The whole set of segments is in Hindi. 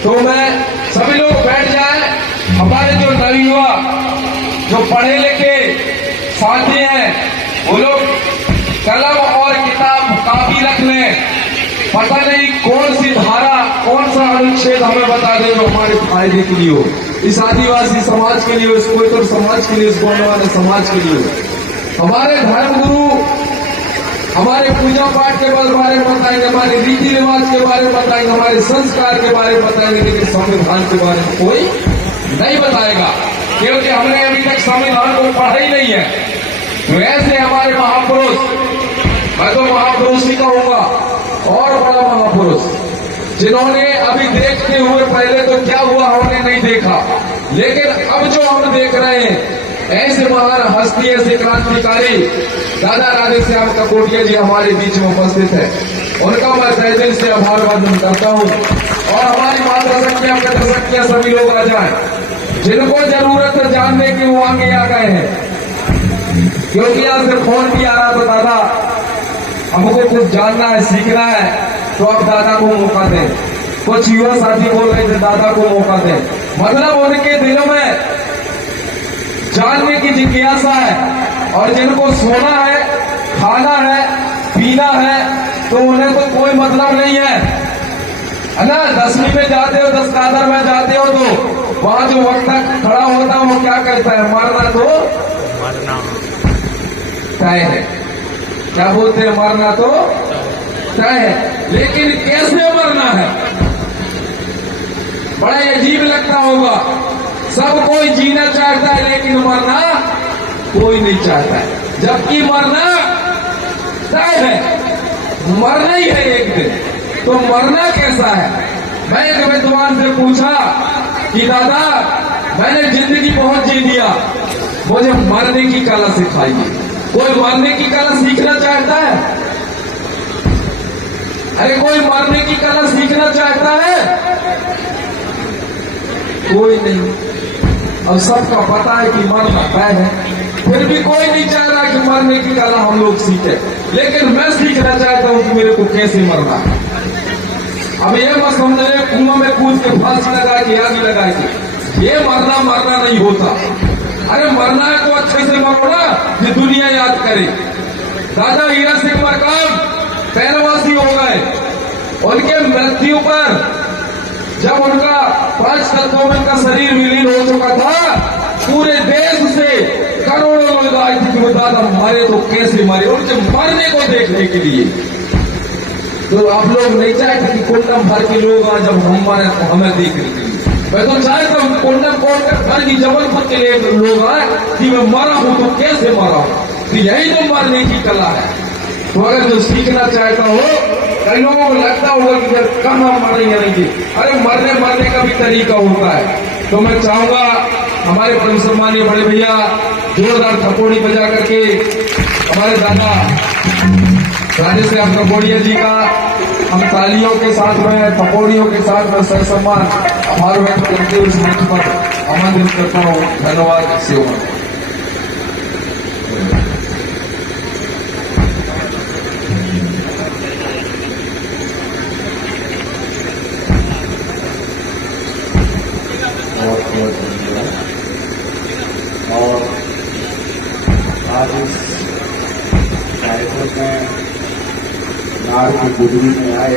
तो मैं सभी लोग बैठ जाए। हमारे जो नवयुवा जो पढ़े लिखे साथी हैं वो लोग कलम और किताब कापी रख लें। पता नहीं कौन सी धारा कौन सा अनुच्छेद हमें बता दे जो हमारे फायदे के लिए हो, इस आदिवासी समाज के लिए हो, इस कोयतर समाज के लिए, इस गोंडवाना समाज के लिए हो। हमारे धर्मगुरु हमारे पूजा पाठ के बारे में बताएंगे, हमारे रीति रिवाज के बारे में बताएंगे, हमारे संस्कार के बारे में बताएंगे, लेकिन संविधान के बारे में कोई नहीं बताएगा, क्योंकि हमने अभी तक संविधान को पढ़ा ही नहीं है। तो ऐसे हमारे महापुरुष, मैं तो महापुरुष ही कहूंगा, और बड़ा महापुरुष, जिन्होंने अभी देखते हुए पहले तो क्या हुआ हमने नहीं देखा, लेकिन अब जो हम देख रहे हैं ऐसे महान हस्ती, ऐसे क्रांतिकारी दादा राधेश्याम ककोटिया जी हमारे बीच में उपस्थित है। उनका मैं तहे दिल से आभार वंदन करता हूँ। और हमारी माता संख्या संख्या सभी लोग आ जाए, जिनको जरूरत है जानने की वो आगे आ गए हैं, क्योंकि यहाँ से फोन भी आ रहा था, दादा हमको कुछ जानना है, सीखना है, तो अब दादा को मौका दें। कुछ युवा साथी बोल रहे थे दादा को मौका दें, मतलब उनके दिलों में जानने की जिज्ञासा है। और जिनको सोना है, खाना है, पीना है, तो उन्हें तो कोई मतलब नहीं है ना। 10वीं में जाते हो, 10 कादर में जाते हो, तो वहां जो वक्त खड़ा होता है वो क्या कहता है, मरना तो तय है। क्या बोलते हैं, मरना तो तय है, लेकिन कैसे मरना है बड़ा अजीब लगता होगा। सब कोई जीना चाहता है, लेकिन मरना कोई नहीं चाहता है, जबकि मरना तय है, मरना ही है एक दिन। तो मरना कैसा है? मैं एक विद्वान से पूछा कि दादा मैंने जिंदगी बहुत जी लिया, मुझे मरने की कला सिखाइए। कोई मरने की कला सीखना चाहता है? अरे कोई मरने की कला सीखना चाहता है? कोई नहीं। अब सबका पता है कि मरना तय है, फिर भी कोई नहीं चाह रहा कि मरने की कला हम लोग सीखे। लेकिन मैं सीखना चाहता हूं कि मेरे को कैसे मरना है। अब ये मत समझे कुआं में कूद के फांसी लगा के आग लगा के ये मरना नहीं होता। अरे मरना है तो अच्छे से मरो ना, ये दुनिया याद करे। दादा हीरा सिंह मरकाम पैरवासी हो गए, उनके मृत्यु पर जब उनका 5 तत्वों में का शरीर विलीन हो चुका था, पूरे देश से करोड़ों लोग आए थे कि वो दादा मरे तो कैसे मरे, उनके मरने को देखने के लिए। तो आप लोग नहीं चाहते कि कुंडम भर के लोग आए जब हम मरे तो हमें देखने के लिए। मैं तो चाहता हूँ कुंडम भर की जबलपुर के लिए लोग आए कि मैं मरा हूं तो कैसे मरा हूं। तो यही तो मरने की कला है। तो अगर जो सीखना चाहता हो, कई लोगों को लगता होगा कि कम हम मरेंगे, अरे मरने का भी तरीका होता है। तो मैं चाहूंगा हमारे परम सम्मानीय बड़े भैया जोरदार थपोड़ी बजा करके हमारे दादा राधेश्याम ककोटिया जी का हम तालियों के साथ में, थपोड़ियों के साथ में सर सम्मान आभार व्यक्त करके उस मंच पर आमंत्रित करता हूँ। धन्यवाद। सेवा और आज इस कार्यक्रम में नार की गुजरी में आए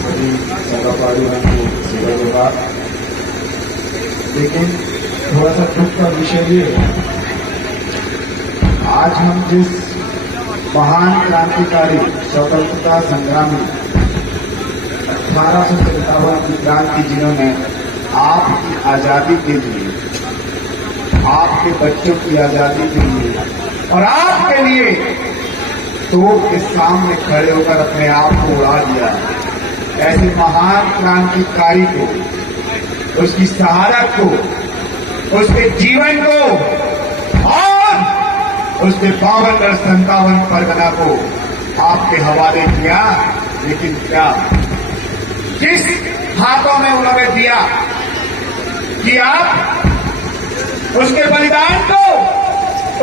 सभी सगापाड़ियों को धन्यवाद। लेकिन थोड़ा सा दुख का विषय ये है, आज हम जिस महान क्रांतिकारी स्वतंत्रता संग्रामी 1857 की क्रांति जिन्होंने आपकी आजादी के लिए, आपके बच्चों की आजादी के लिए और आपके लिए तोप के सामने खड़े होकर अपने आप को उड़ा दिया, ऐसे महान क्रांतिकारी को, उसकी शहादत को, उसके जीवन को और उसके 52 परगना को आपके हवाले किया। लेकिन क्या जिस हाथों में उन्होंने दिया कि आप उसके बलिदान को,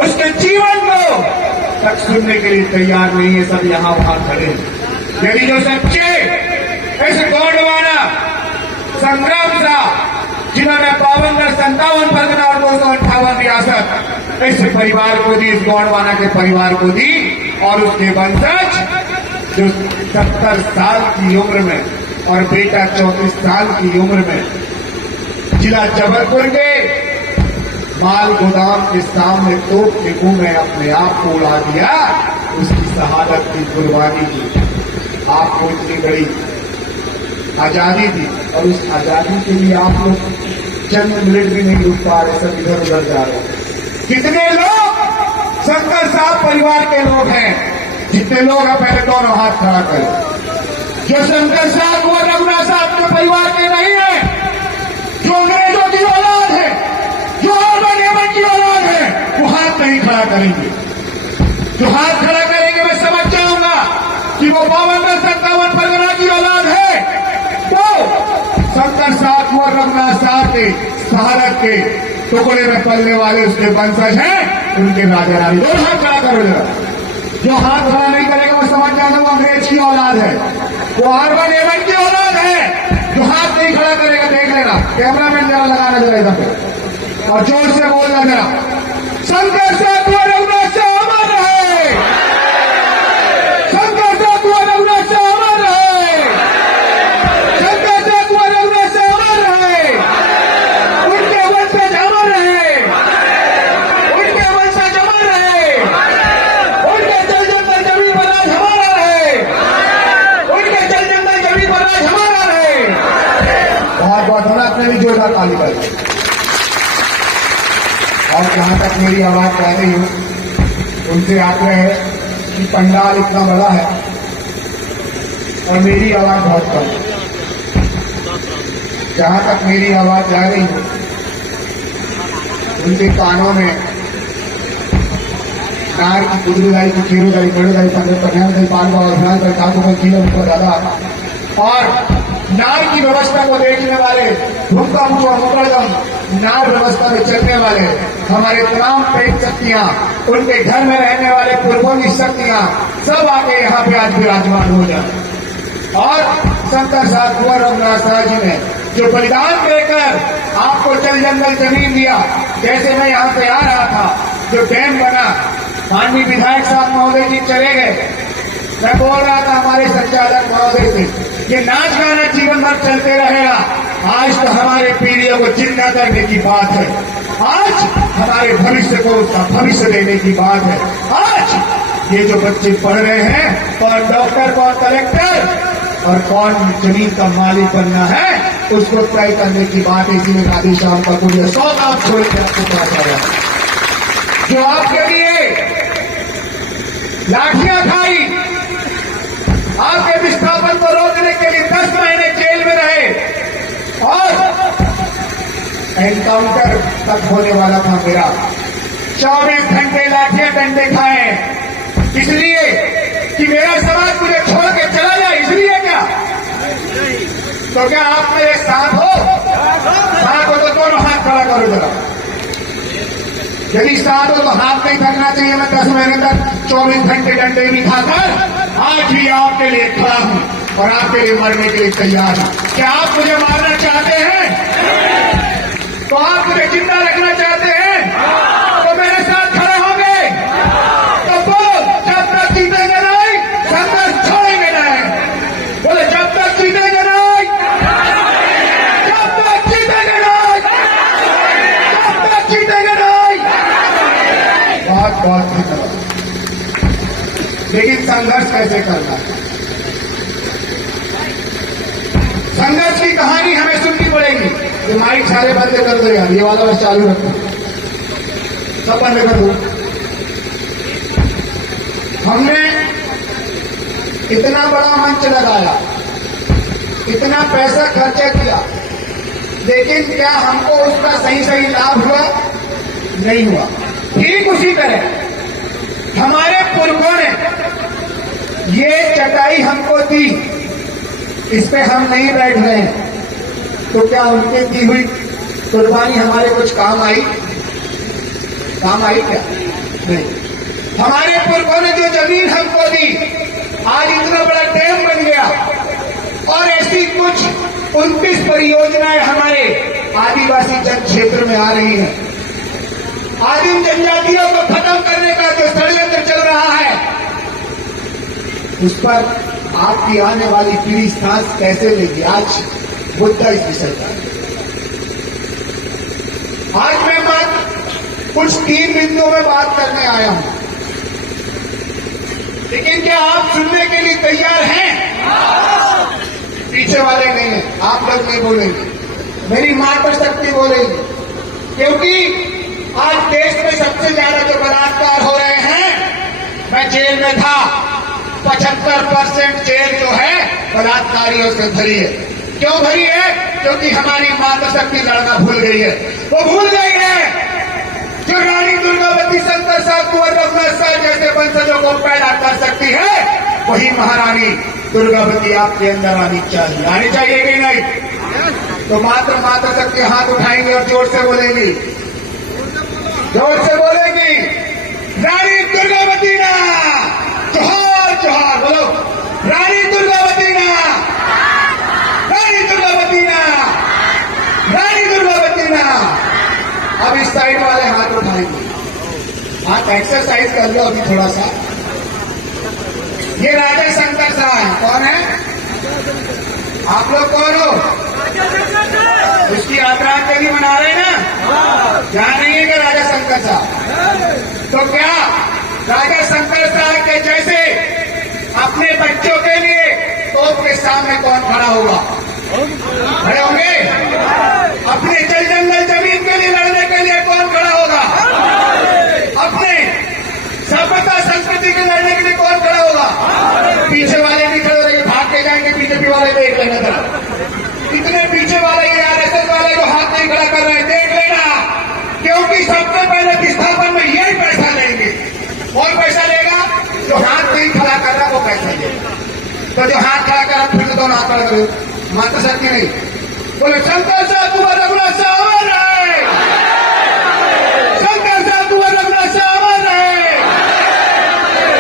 उसके जीवन को तक सुनने के लिए तैयार नहीं है। सब यहां वहां खड़े हैं। यदि जो सच्चे इस गोंडवाना संग्राम साह, जिन्होंने 52 परगना और 258 रियासत इस परिवार को दी, इस गोंडवाना के परिवार को दी, और उसके वंशज जो 70 साल की उम्र में और बेटा 34 साल की उम्र में जिला जबलपुर के माल गोदाम के सामने तोप के मुंह में अपने आप को उड़ा दिया, उसकी शहादत की कुर्बानी की। आपको इतनी बड़ी आजादी दी और उस आजादी के लिए आप लोग चंद मिनट भी नहीं रुक पा रहे, सब इधर उधर जा रहे। कितने लोग शंकर साहब परिवार के लोग हैं? जितने लोग हैं पहले दोनों हाथ खड़ा करें। जो शंकर साहब और रघुनाथ साहब के परिवार के नहीं है, जो अंग्रेजों की औलाद है, जो अर्बन हेमन की औलाद है, वो हाथ नहीं खड़ा करेंगे। जो हाथ खड़ा करेंगे मैं समझ जाऊंगा कि वो 52-57 परगना की औलाद है। तो शंकर साहब और रघुनाथ साहब के शहादत के टुकड़े में पलने वाले उसके वंशज हैं, उनके राजा रानी। दो हाथ खड़ा करो जरा। जो हाथ खड़ा नहीं करेगा वो समझ जाएगा वो अंग्रेज की औलाद है, वो अर्बन हेमन की औलाद है। जो हाथ नहीं खड़ा करेगा देख लेना, कैमरामैन जरा लगाना जरा इधर पे और जोर से बोलना जरा, शंकर साहब और रघुनाथ साहब अमर रहे, शंकर साहब और रघुनाथ साहब अमर रहे, शंकर साहब और रघुनाथ साहब अमर रहे, उनके वंशज अमर रहे, उनके वंशज अमर रहे, उनके जल जंगल जमीन पर राज हमारा रहे, उनके जल जंगल जमीन पर राज हमारा रहे। बहुत बहुत धन्यवाद। अपने भी जोरदार ताली बजाइए। और जहां तक मेरी आवाज जा रही हो, उनसे आग्रह है कि पंडाल इतना बड़ा है और मेरी आवाज बहुत कम है। जहां तक मेरी आवाज जा रही हो, उनके कानों में नार की कुदरुदाई की खीरुदाई बड़ुदाई पंद्रह पान का अभियान कर ठाकुर को खीला उनको दादा और नार की व्यवस्था को देखने वाले, भूखा मुझो मुकरदम नार व्यवस्था में चलने वाले हमारे तमाम पेट शक्तियां, उनके घर में रहने वाले पूर्वों की शक्तियां सब आके यहाँ पे आज विराजमान हो जाए। और शंकर साहब कुंवर रघुनाथ साहब जी ने जो बलिदान देकर आपको जल जंगल जमीन दिया, जैसे मैं यहाँ पे आ रहा था, जो डैम बना, माननीय विधायक साहब महोदय जी चले गए, मैं बोल रहा था हमारे संचालक महोदय से, ये नाच गाना जीवन भर चलते रहेगा। आज तो हमारे पीढ़ियों को जिंदा करने की बात है, आज हमारे भविष्य को उसका भविष्य देने की बात है। आज ये जो बच्चे पढ़ रहे हैं, कौन डॉक्टर, कौन कलेक्टर और कौन जमीन का मालिक बनना है, उसको तय करने की बात है। इसीलिए गांधी शाम का पूरे 100 काम छोड़ के आपको पहुंचा गया, जो आपके लिए लाठियां खाई, आपके विस्थापन को रोकने के लिए 10 महीने जेल में रहे और एनकाउंटर तक होने वाला था मेरा। 24 घंटे लाठियां डंडे खाए, इसलिए कि मेरा समाज मुझे छोड़ के चला जाए, इसलिए क्या? तो क्या आप मेरे साथ हो? साथ हो तो दोनों हाथ खड़ा करो जरा। यदि साथ हो तो हाथ नहीं थकना चाहिए। मैं 10 महीने तक 24 घंटे डंडे भी खाकर आज भी आपके लिए खड़ा हूं और आपके लिए मरने के लिए तैयार हूं। क्या आप मुझे मारना चाहते हैं? तो आप मुझे जिंदा रखना चाहते हैं? तो मेरे साथ खड़े होंगे? तो बोलो, जब तक जीतेंगे नहीं, संघर्ष छोड़ेंगे नहीं। बोले, जब तक जीतेंगे नहीं, जब तक जीतेंगे नहीं, जब तक जीतेंगे नहीं। बहुत बहुत धन्यवाद। लेकिन संघर्ष कैसे करना है? संघर्ष की कहानी हमें सुननी पड़ेगी। ये माइक सारे बंद कर दो यार, ये वाला बस चालू रखो, सब बंद कर दो। हमने इतना बड़ा मंच लगाया, इतना पैसा खर्चा किया, लेकिन क्या हमको उसका सही सही लाभ हुआ? नहीं हुआ। ठीक उसी तरह हमारे पुरखों ने ये चटाई हमको दी, इस पे हम नहीं बैठ रहे हैं, तो क्या उनके दी हुई कुर्बानी हमारे कुछ काम आई? काम आई क्या? नहीं। हमारे पुरखों ने जो जमीन हमको दी, आज इतना बड़ा डैम बन गया और ऐसी कुछ 29 परियोजनाएं हमारे आदिवासी जन क्षेत्र में आ रही हैं। आदिम जनजातियों को खत्म करने का जो षड्यंत्र चल रहा है, उस पर आपकी आने वाली पीढ़ी सांस कैसे लेगी, आज मुद्दा इस विषय का। आज मैं कुछ 3 बिंदुओं में बात करने आया हूं, लेकिन क्या आप सुनने के लिए तैयार हैं? पीछे वाले नहीं है, आप लोग नहीं बोलेंगे, मेरी मातृशक्ति बोलेगी, क्योंकि आज देश में सबसे ज्यादा जो बलात्कार हो रहे हैं, मैं जेल में था, 75% जेल जो है बलात्कारियों से भरी है। क्यों भरी है? क्योंकि हमारी मातृशक्ति लड़ना भूल गई है। वो भूल गई है जो रानी दुर्गावती, शंकर साहब, कुंवर रघुनाथ साहब जैसे वंशजों को पैदा कर सकती है, वही महारानी दुर्गावती आपके अंदर आनी चाहिए कि नहीं? तो मातृशक्ति हाथ उठाएंगे और जोर से बोलेंगी, रानी दुर्गावती ना जोहार जोहार, बोलो रानी दुर्गावती ना, रानी दुर्गावती ना, रानी दुर्गावती ना। अब इस साइड वाले हाथ उठाएंगे, आप एक्सरसाइज कर लो अभी थोड़ा सा। ये राजा शंकर साहब हैं, कौन है? आप लोग कौन हो? उसकी यात्रा के लिए मना रहे हैं ना, ध्यान नहीं है कि राजा शंकर साहब? तो क्या राजा शंकर साहब के जैसे अपने बच्चों के लिए तोप के सामने कौन खड़ा होगा? खड़े होंगे? अपने जल जंगल जमीन के लिए लड़ने के लिए कौन खड़ा होगा? अपने सभ्यता संस्कृति के लड़ने के लिए कौन खड़ा होगा? पीछे वाले भी खड़े रहेंगे, भाग के जाएंगे, बीजेपी वाले देख लेना जरा, इतने पीछे वाले ये आरएसएस वाले जो हाथ नहीं खड़ा कर रहे हैं, देख लेना, क्योंकि सबसे पहले विस्थापन में यही पैसा लेंगे। कौन पैसा लेगा? जो हाथ नहीं खड़ा कर रहा वो पैसा लेगा। तो जो हाथ खड़ा कर रहा फिर तो दोनों हाथ खड़ा करो, माता शक्ति नहीं, बोले शंकर साहब कुंवर रघुनाथ साहब अमर रहे, शंकर साहब कुंवर रघुनाथ साहब अमर रहे,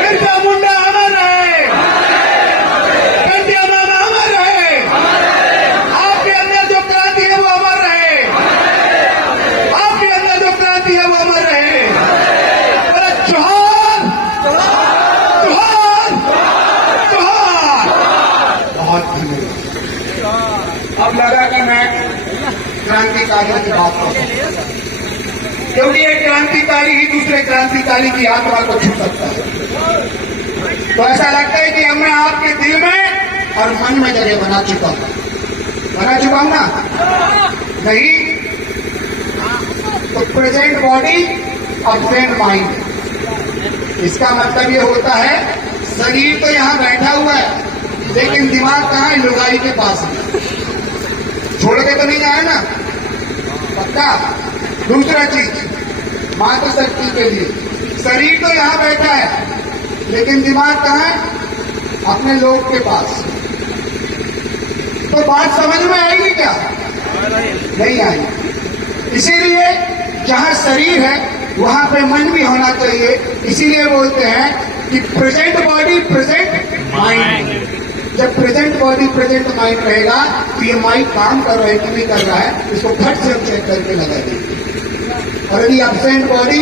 बिरसा मुंडा अमर रहे, कंडिया मामा अमर रहे, आपके अंदर जो क्रांति है वो अमर रहे, आपके अंदर जो क्रांति है वो अमर रहे। बोले जोहार जोहार जोहार। बहुत धन्यवाद। अब लगा कि मैं क्रांतिकारियों की बात करूं, क्योंकि एक क्रांतिकारी ही दूसरे क्रांतिकारी की आत्मा को छू सकता है। तो ऐसा लगता है कि मैं आपके दिल में और मन में जगह बना चुका हूं ना? नहीं, तो प्रेजेंट बॉडी अब्सेंट माइंड, इसका मतलब ये होता है शरीर तो यहां बैठा हुआ है, लेकिन दिमाग कहां है? लुगाई के पास है, छोड़ के तो नहीं जाए ना, पक्का। दूसरा चीज, मातृशक्ति के लिए शरीर तो यहां बैठा है, लेकिन दिमाग कहां है? अपने लोग के पास। तो बात समझ में आएगी क्या? नहीं आएगी। इसीलिए जहां शरीर है वहां पे मन भी होना चाहिए। इसीलिए बोलते हैं कि प्रेजेंट बॉडी प्रेजेंट माइंड। जब प्रेजेंट बॉडी प्रेजेंट माइंड रहेगा तो ये माइंड काम कर रहा है कि नहीं कर रहा है, इसको फट से हम चेक करके लगा देंगे। और यदि एब्सेंट बॉडी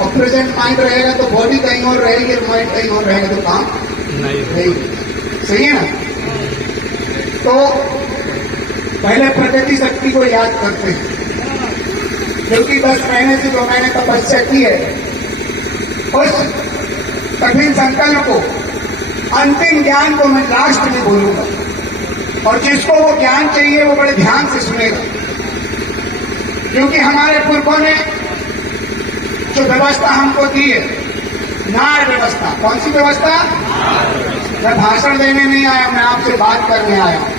और प्रेजेंट माइंड रहेगा तो बॉडी कहीं और रहेगी और माइंड कहीं और रहेगा, तो काम नहीं। सही है ना? तो पहले प्रगति शक्ति को याद करते हैं, क्योंकि 10 महीने से 2 महीने तपस्या की है, उस कठिन संकल्प को, अंतिम ज्ञान को मैं लास्ट में बोलूंगा, और जिसको वो ज्ञान चाहिए वो बड़े ध्यान से सुनेगा। क्योंकि हमारे पूर्वों ने जो व्यवस्था हमको दी है, नार व्यवस्था। कौन सी व्यवस्था? मैं भाषण देने नहीं आया, मैं आपसे बात करने आया हूं।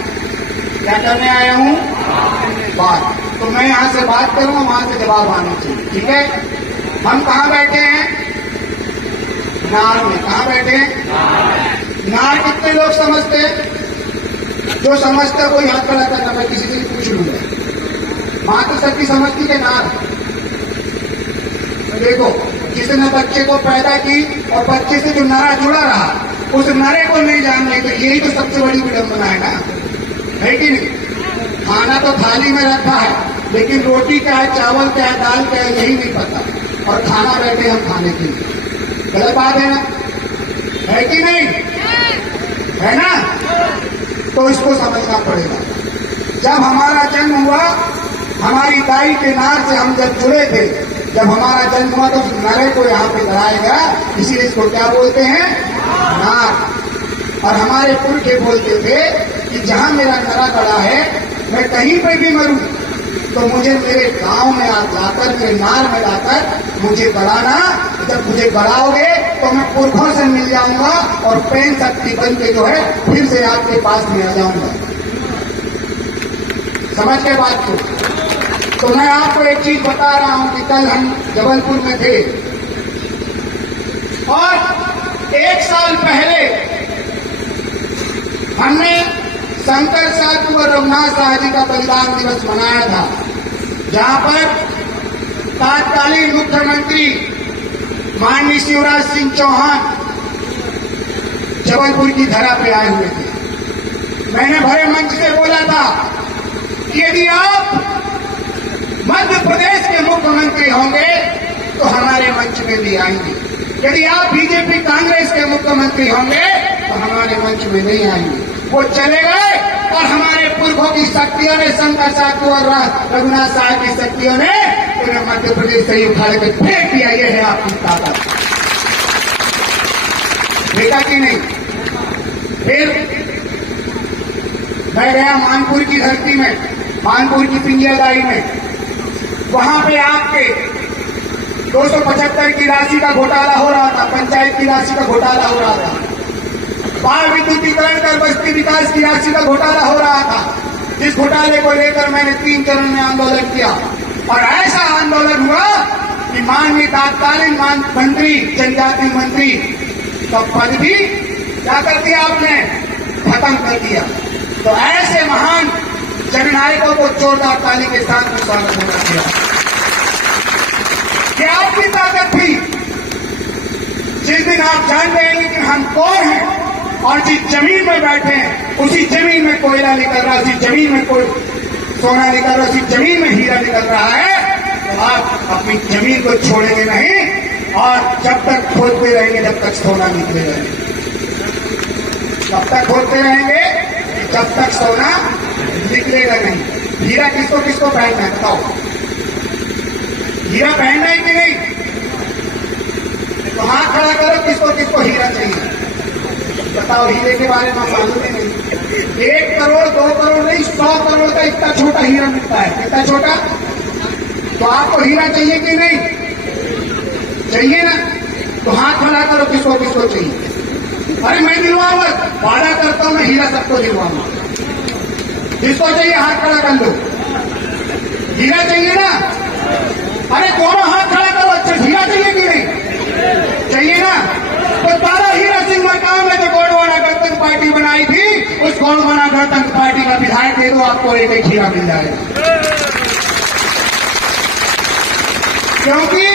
क्या करने आया हूं? बात। तो मैं यहां से बात करूंगा, वहां से जवाब आना चाहिए, ठीक है? हम कहां बैठे हैं? नार में। कहां बैठे हैं? नार कितने लोग समझते हैं? जो समझता कोई हाथ खड़ा करना, मैं किसी से पूछ लूंगा। मातृशक्ति समझती है नार। देखो, जिसने बच्चे को पैदा की और बच्चे से जो नारा जुड़ा रहा, उस नारे को नहीं जान रहे, तो यही तो सबसे बड़ी विडंबना है ना, है कि नहीं? तो थाली में रखा है, लेकिन रोटी क्या है, चावल क्या है, दाल क्या है, यही नहीं पता, और खाना बैठे हम खाने के लिए। गलत बात है ना, है कि नहीं, है ना? तो इसको समझना पड़ेगा। जब हमारा जन्म हुआ, हमारी दाई के नार से हम जब जुड़े थे, जब हमारा जन्म हुआ तो उस नरे को यहाँ पे कराया गया, इसीलिए इसको क्या बोलते हैं, नार। और हमारे पुरखे बोलते थे कि जहां मेरा नरा गड़ा है, मैं कहीं पे भी मरूं तो मुझे मेरे गांव में आप लाकर, मेरे नार में लाकर मुझे गड़ाना। जब मुझे गड़ाओगे तो मैं पुरखों से मिल जाऊंगा और प्रेम शक्ति बन के जो है फिर से आपके पास में आ जाऊंगा। समझ के बात को। तो मैं आपको एक चीज बता रहा हूं कि कल हम जबलपुर में थे और 1 साल पहले हमने शंकर साधु और रघुनाथ शाह जी का बलिदान दिवस मनाया था, जहां पर तत्कालीन मुख्यमंत्री माननीय शिवराज सिंह चौहान जबलपुर की धरा पे आए हुए थे। मैंने भरे मंच से बोला था कि यदि आप मध्य प्रदेश के मुख्यमंत्री होंगे तो हमारे मंच में भी आएंगे, यदि आप बीजेपी कांग्रेस के मुख्यमंत्री होंगे तो हमारे मंच में नहीं आएंगे। वो चले गए और हमारे पुरखों की शक्तियों ने, शंकर साधु और रघुनाथ साहब की शक्तियों ने उन्हें मध्य प्रदेश से ही उठा लेकर फेंक दिया। ये है आपकी ताकत, देखा कि नहीं? फिर मैं गया मानपुर की धरती में, मानपुर की पिंजरदाई में। वहां पे आपके 275 की राशि का घोटाला हो रहा था, पंचायत की राशि का घोटाला हो रहा था, बाढ़ विद्युतीकरण कर बस्ती विकास की राशि का घोटाला हो रहा था, जिस घोटाले को लेकर मैंने 3 चरण में आंदोलन किया। और ऐसा आंदोलन हुआ कि माननीय तत्कालीन मंत्री, जनजाति मंत्री का पद भी क्या कर दिया आपने, खत्म कर दिया। तो ऐसे महान जननायकों को जोरदार ताली के साथ स्वागत होना चाहिए। ये आपकी ताकत थी। जिस दिन आप जान गए कि हम कौन हैं और जिस जमीन में बैठे हैं उसी जमीन में कोयला निकल रहा है, उसी जमीन में कोई सोना निकल रहा है, उसी जमीन में हीरा निकल रहा है, तो आप अपनी जमीन को छोड़ेंगे नहीं और जब तक खोदते रहेंगे जब तक सोना निकलेगा नहीं। तब तक खोदते रहेंगे जब तक सोना निकलेगा नहीं। हीरा किसको किसको पहनना है बताओ? हीरा पहनना है कि नहीं? तो हाथ खड़ा करो, किसको किसको हीरा चाहिए बताओ? हीरे के बारे में मालूम ही नहीं। 1 करोड़ 2 करोड़ नहीं, 100 करोड़ का इतना छोटा हीरा मिलता है। कितना छोटा? तो आपको हीरा चाहिए कि नहीं चाहिए ना? तो हाथ खड़ा करो, किसको किसको चाहिए? अरे मैं दिलवाऊंगा, वादा करता हूं मैं हीरा सबको दिलवाऊंगा। किसको चाहिए हाथ खड़ा कर लो। हीरा चाहिए ना? अरे दोनों हाथ खड़ा करो। अच्छा हीरा चाहिए कि नहीं चाहिए ना? तो दादा हीरा सिंह मरकाम ने जो गोंडवाना गणतंत्र पार्टी बनाई थी, उस गोंडवाना गणतंत्र पार्टी का विधायक दे दो, आपको एक हीरा मिल जाएगा। क्योंकि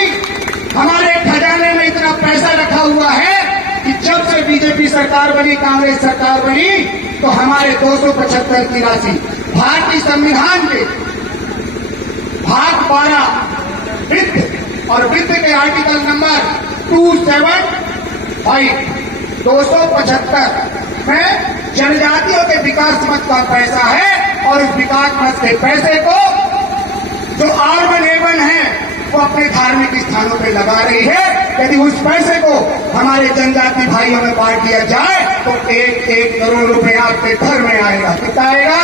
हमारे खजाने में इतना पैसा रखा हुआ है कि जब से बीजेपी सरकार बनी, कांग्रेस सरकार बनी, तो हमारे 275 की राशि भारतीय संविधान के भाग 12 वित्त और वित्त के आर्टिकल नंबर 275 में जनजातियों के विकास मद का पैसा है और उस विकास मद के पैसे को जो R1A1 है वो अपने धार्मिक स्थानों पे लगा रही है। यदि उस पैसे को हमारे जनजाति भाइयों में बांट दिया जाए तो 1 करोड़ रुपए आपके घर में आएगा। कितना आएगा?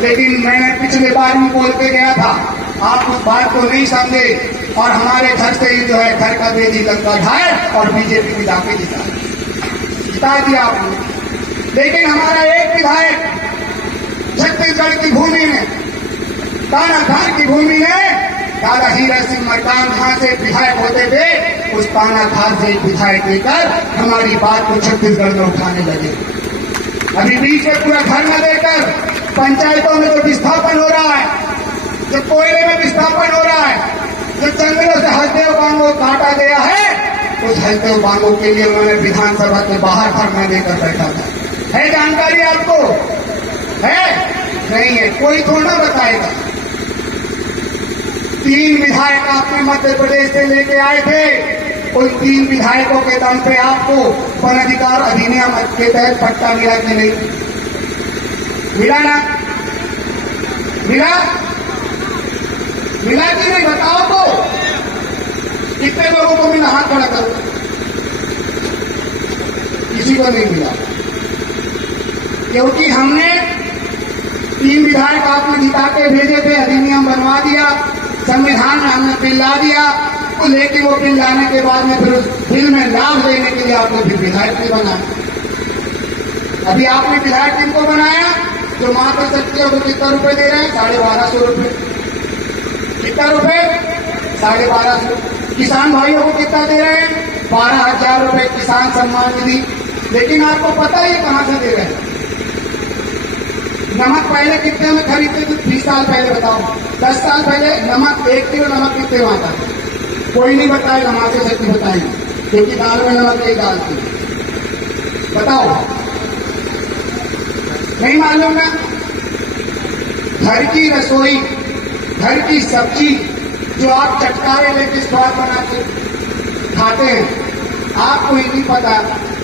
लेकिन मैंने पिछले बार भी बोल के गया था, आप उस बात को नहीं समझे और हमारे घर से ही जो है घर का बेदी लंका ढाए और बीजेपी की जाके जिता दिया आपने। लेकिन हमारा एक विधायक छत्तीसगढ़ की भूमि में, तानाघाट की भूमि में, दादा हीरा सिंह मरकाम जहां से विधायक होते थे, उस तानाघाट से विधायक लेकर हमारी बात को छत्तीसगढ़ में उठाने लगे। अभी बीच में पूरा घर न देकर पंचायतों में जो विस्थापन हो रहा है, जो कोयले में विस्थापन हो रहा है, जो जंगलों से हल्देव बांगो काटा गया है, उस हल्देव बांगो के लिए उन्होंने विधानसभा के बाहर धरना देकर बैठा था। है जानकारी आपको? है नहीं है, कोई थोड़ा बताएगा। 3 विधायक आपने मध्य प्रदेश से लेके आए थे, उन 3 विधायकों के दम पे आपको वन अधिकार अधिनियम के तहत पट्टा मिला कि नहीं मिला? ना मिला? मिला कि नहीं बताओ तो। कितने लोगों को मिला? हाथ खड़ा करो। किसी को नहीं मिला, क्योंकि हमने 3 विधायक आपने जिता के भेजे थे, अधिनियम बनवा दिया, संविधान में हमने बिल ला दिया, तो लेकिन वो बिल लाने के बाद में फिर उस बिल में लाभ देने के लिए आपने फिर विधायक नहीं बनाया। अभी आपने विधायक किनको बनाया? जो मात्र शक्तियों को कितना रुपए दे रहे हैं? 1250 रुपए। कितना रुपए? 1250। किसान भाइयों को कितना दे रहे हैं? 12,000 रुपए किसान सम्मान निधि। लेकिन आपको पता है ये कहां से दे रहे हैं? नमक पहले कितने में खरीदते थे? 20 साल पहले बताओ। 10 साल पहले नमक 1 किलो नमक कितने में आता था? कोई नहीं बताएगा, मात्र शक्ति बताएगी, क्योंकि दाल में नमक नहीं डालती। बताओ, नहीं मालूम ना? घर की रसोई, घर की सब्जी जो आप चटकारे लेके स्वाद बना के खाते हैं, आपको ये नहीं पता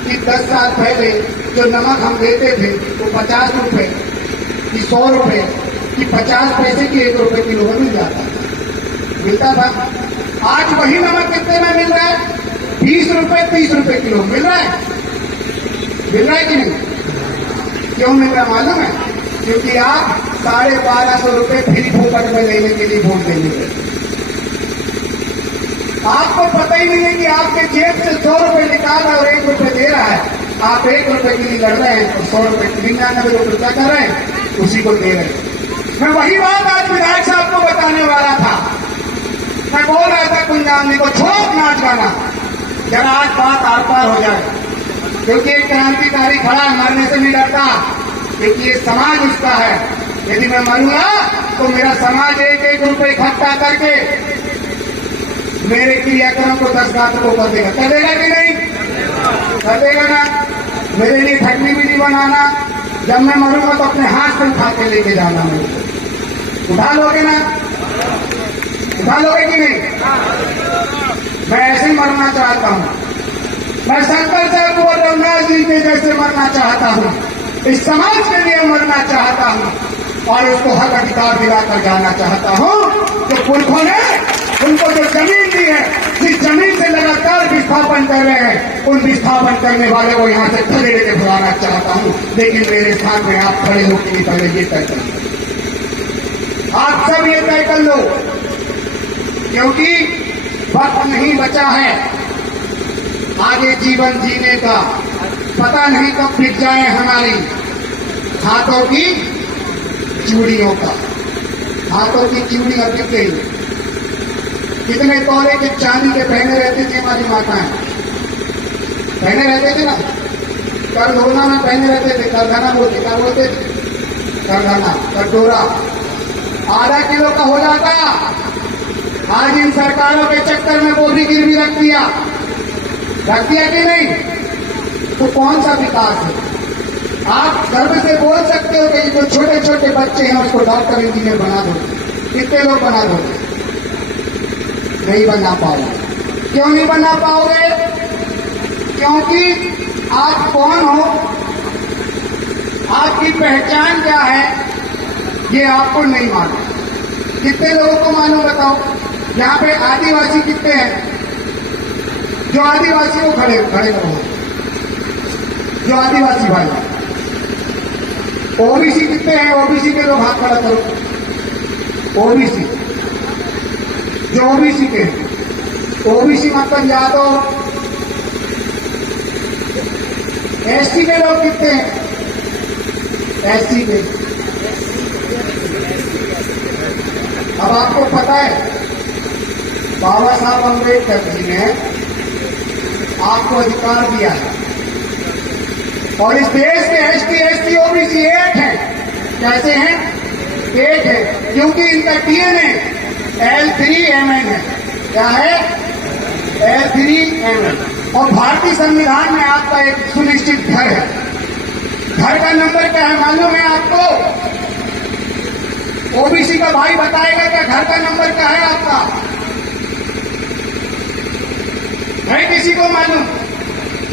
कि 10 साल पहले जो नमक हम देते थे वो 50 रुपए कि 100 रुपए कि 50 पैसे की 1 रुपए किलो में मिल जाता मिलता था। आज वही नमक कितने में मिल रहा है? 20 रुपए 30 रुपए किलो मिल रहा है। मिल रहा है कि नहीं? क्यों मिल रहा मालूम है? क्योंकि आप 1250 रुपए फ्री फोकट में लेने के लिए वोट देंगे। आपको पता ही नहीं है कि आपके जेब से 100 रुपए निकाल रहा है और 1 रुपए दे रहा है। आप 1 रुपए के लिए लड़ रहे हैं और 100 रुपए 99 रुपए कर रहे हैं, उसी को दे रहे हैं। मैं वही बात आज विधायक साहब को बताने वाला था। मैं बोल रहा था कुंजामनी को, छोड़ नाच गाना, जरा आज बात आर पार हो जाए, क्योंकि एक क्रांतिकारी खड़ा मरने से नहीं डरता, क्योंकि ये समाज उसका है। यदि मैं मरूंगा तो मेरा समाज 1-1 रुपए इकट्ठा करके मेरे क्रियाक्रम को 10 घातकों कर देगा। कर देगा कि नहीं? कर देगा ना? मेरे लिए ठगनी भी नहीं बनाना। जब मैं मरूंगा तो अपने हाथ से उठा के लेके जाना। मेरे को उठा लोगे ना? उठा लोगे कि नहीं? मैं ऐसे ही मरना चाहता हूं। मैं शंकर साहब को रघुनाथ जी के जैसे मरना चाहता हूं, इस समाज के लिए मरना चाहता हूं और उसको हक अधिकार दिलाकर जाना चाहता हूं। तो पुरखों ने उनको जो जमीन दी है, जिस जमीन से लगातार विस्थापन कर रहे हैं, उन विस्थापन करने वाले को यहां से खड़े लेके बुलाना चाहता हूं। लेकिन मेरे साथ में आप खड़े होकर नहीं, पहले ये तय कर लो। आप सब ये तय कर लो, क्योंकि वक्त नहीं बचा है आगे जीवन जीने का। पता नहीं कब बिक जाए हमारी हाथों की चूड़ियों का। हाथों की चूड़ियां बिक गई। कितने तोले के चांदी के पहने रहते थे हमारी माताएं, पहने रहते थे ना। करधोना में पहने रहते थे, करधना बोलते, क्या बोलते? करधना, कटोरा आधा किलो का हो जाता। आज इन सरकारों के चक्कर में वो भी गिरवी रख दिया कि नहीं? तो कौन सा विकास है? आप गर्व से बोल सकते हो कि जो छोटे छोटे बच्चे हैं उसको डॉक्टर इंजीनियर बना दो। कितने लोग बना दो? नहीं बना पाओगे। क्यों नहीं बना पाओगे? क्योंकि आप कौन हो, आपकी पहचान क्या है, ये आपको नहीं मालूम। कितने लोगों को मालूम बताओ? यहाँ पे आदिवासी कितने हैं? जो आदिवासी को खड़े करो, जो आदिवासी भाई। ओबीसी कितने हैं? ओबीसी के लोग हाथ खड़ा करो। ओबीसी, जो ओबीसी के हैं, ओबीसी मतलब यादव। एससी के लोग कितने हैं? एससी के, अब आपको पता है बाबा साहब अम्बेडकर जी ने आपको अधिकार दिया है और इस देश के एसटी एससी ओबीसी एक है। कैसे हैं? एक है, क्योंकि इनका डीएनए L3MN है। क्या है? L3MN। और भारतीय संविधान में आपका एक सुनिश्चित घर है। घर का नंबर क्या है मालूम है आपको? ओबीसी का भाई बताएगा क्या घर का नंबर क्या है आपका? है किसी को मालूम?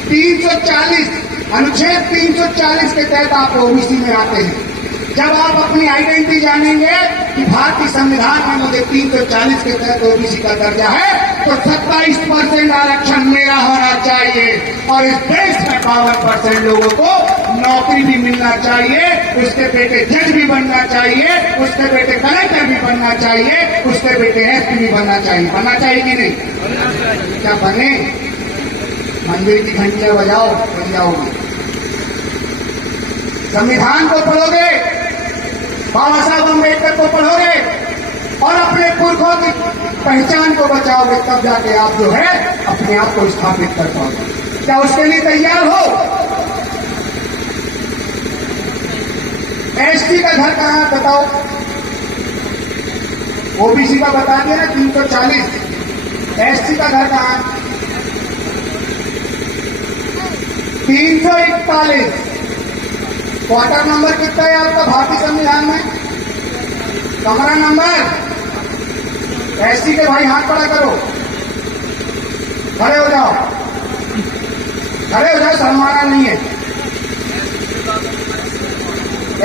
340 अनुच्छेद 340 के तहत आप ओबीसी में आते हैं। जब आप अपनी आइडेंटिटी जानेंगे कि भारतीय संविधान में मुझे 340 के तहत ओबीसी का दर्जा है, तो 27% आरक्षण मेरा होना चाहिए और इस देश में 52% लोगों को नौकरी भी मिलना चाहिए, उसके बेटे जज भी बनना चाहिए, उसके बेटे कलेक्टर भी बनना चाहिए, उसके बेटे एसपी भी बनना चाहिए। बनना चाहिए कि नहीं? क्या बने? मंदिर की घंटियां बजाओ, बन जाओगे। संविधान को पढ़ोगे, बाबा साहब अम्बेडकर को पढ़ोगे और अपने पुरखों की पहचान को बचाओगे, तब जाके आप जो है अपने आप को स्थापित कर पाओगे। क्या उसके लिए तैयार हो? एसटी का घर कहां है बताओ? ओबीसी का बता दिया ना 340। एसटी का घर कहां है? 341। क्वार्टर नंबर कितना है आपका भारतीय संविधान में? कमरा नंबर? एसटी के भाई हाथ खड़ा करो, खड़े हो जाओ, खड़े हो जाओ, शर्माना नहीं है।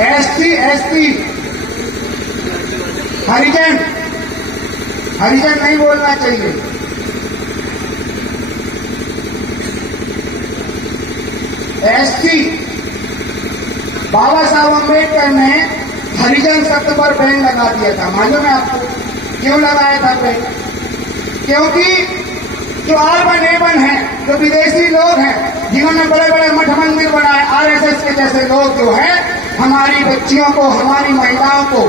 एसटी एसटी हरिजन, हरिजन नहीं बोलना चाहिए। एसटी बाबा साहब अम्बेडकर ने हरिजन शब्द पर बैन लगा दिया था। मालूम है आपको क्यों लगाया था बैन? क्योंकि जो अर्बन है, जो विदेशी लोग हैं, जिन्होंने बड़े बड़े मठ मंदिर बनाए, आरएसएस के जैसे लोग जो है हमारी बच्चियों को, हमारी महिलाओं को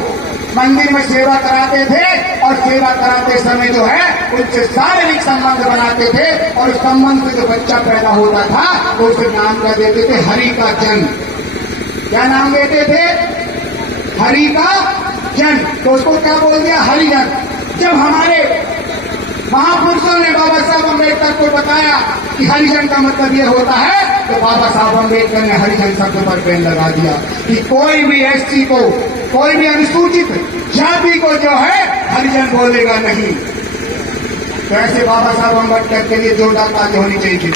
मंदिर में सेवा कराते थे और सेवा कराते समय जो है उनसे शारीरिक संबंध बनाते थे और उस संबंध से जो बच्चा पैदा होता था तो उसे नाम क्या देते थे? हरि का जन। क्या नाम देते थे? हरि का जन। तो उसको क्या बोल दिया? हरिजन। जब हमारे महापुरुषों ने बाबा साहब अम्बेडकर को बताया कि हरिजन का मतलब ये होता है, तो बाबा साहब अम्बेडकर ने हरिजन शब्द पर बैन लगा दिया कि कोई भी एसटी को, कोई भी अनुसूचित जाति को जो है हरिजन बोलेगा नहीं। तो ऐसे बाबा साहब अम्बेडकर के लिए जोरदार ताली होनी चाहिए।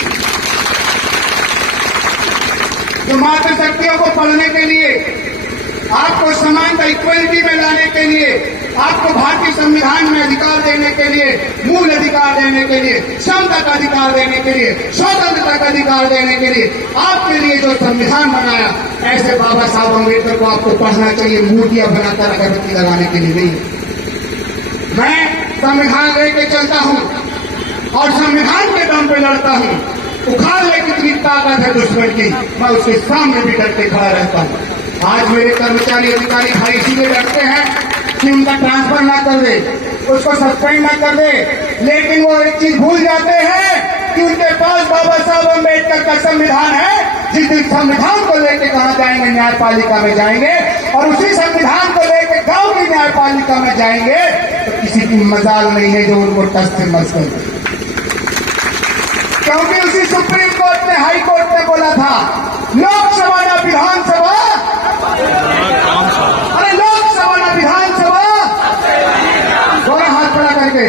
जो मातृशक्तियों को पढ़ने के लिए, आपको समानता इक्वलिटी में लाने के लिए, आपको भारतीय संविधान में अधिकार देने के लिए, मूल अधिकार देने के लिए, समता का अधिकार देने के लिए, स्वतंत्रता का अधिकार देने के लिए आपके लिए जो संविधान बनाया, ऐसे बाबा साहब अम्बेडकर को आपको पढ़ना चाहिए, मूर्तियां बनाकर अगरबत्ती लगाने के लिए नहीं। मैं संविधान लेके चलता हूं और संविधान के दम पे लड़ता हूं। उखाड़ ले कितनी ताकत है दुश्मन की, मैं उसके सामने भी डट के खड़ा रहता हूं। आज मेरे कर्मचारी अधिकारी भाई इसीलिए डरते हैं कि उनका ट्रांसफर ना कर दे, उसको सस्पेंड ना कर दे, लेकिन वो एक चीज भूल जाते हैं कि उनके पास बाबा साहब अम्बेडकर का संविधान है। जिस दिन संविधान को लेकर कहां जाएंगे? न्यायपालिका में जाएंगे और उसी संविधान को लेकर गांव की न्यायपालिका में जाएंगे तो किसी की मजाल नहीं है जो उनको टस से मस कर दे। क्योंकि उसी सुप्रीम कोर्ट ने, हाई कोर्ट ने बोला था लोकसभा ना विधानसभा, अरे लोकसभा ना विधानसभा, दोनों हाथ खड़ा करके।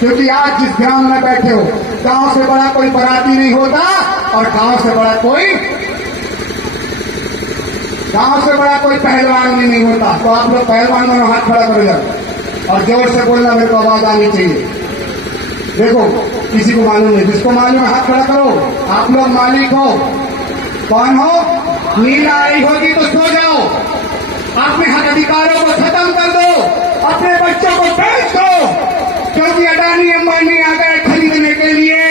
क्योंकि आज जिस ग्राम में बैठे हो, गांव से बड़ा कोई बराती नहीं होता और गांव से बड़ा कोई पहलवान भी नहीं होता। तो आप लोग पहलवान में हाथ खड़ा करो जाओ और जोर से बोलना, मेरे को आवाज आनी चाहिए। देखो किसी को मालूम नहीं, जिसको मालूम है हाथ खड़ा करो। आप लोग मालिक हो, कौन हो? नींद आई होगी तो सो जाओ, अपने हक अधिकारों को खत्म कर दो, अपने बच्चों को बेच दो, क्योंकि अडानी अंबानी आ गए खरीदने के लिए।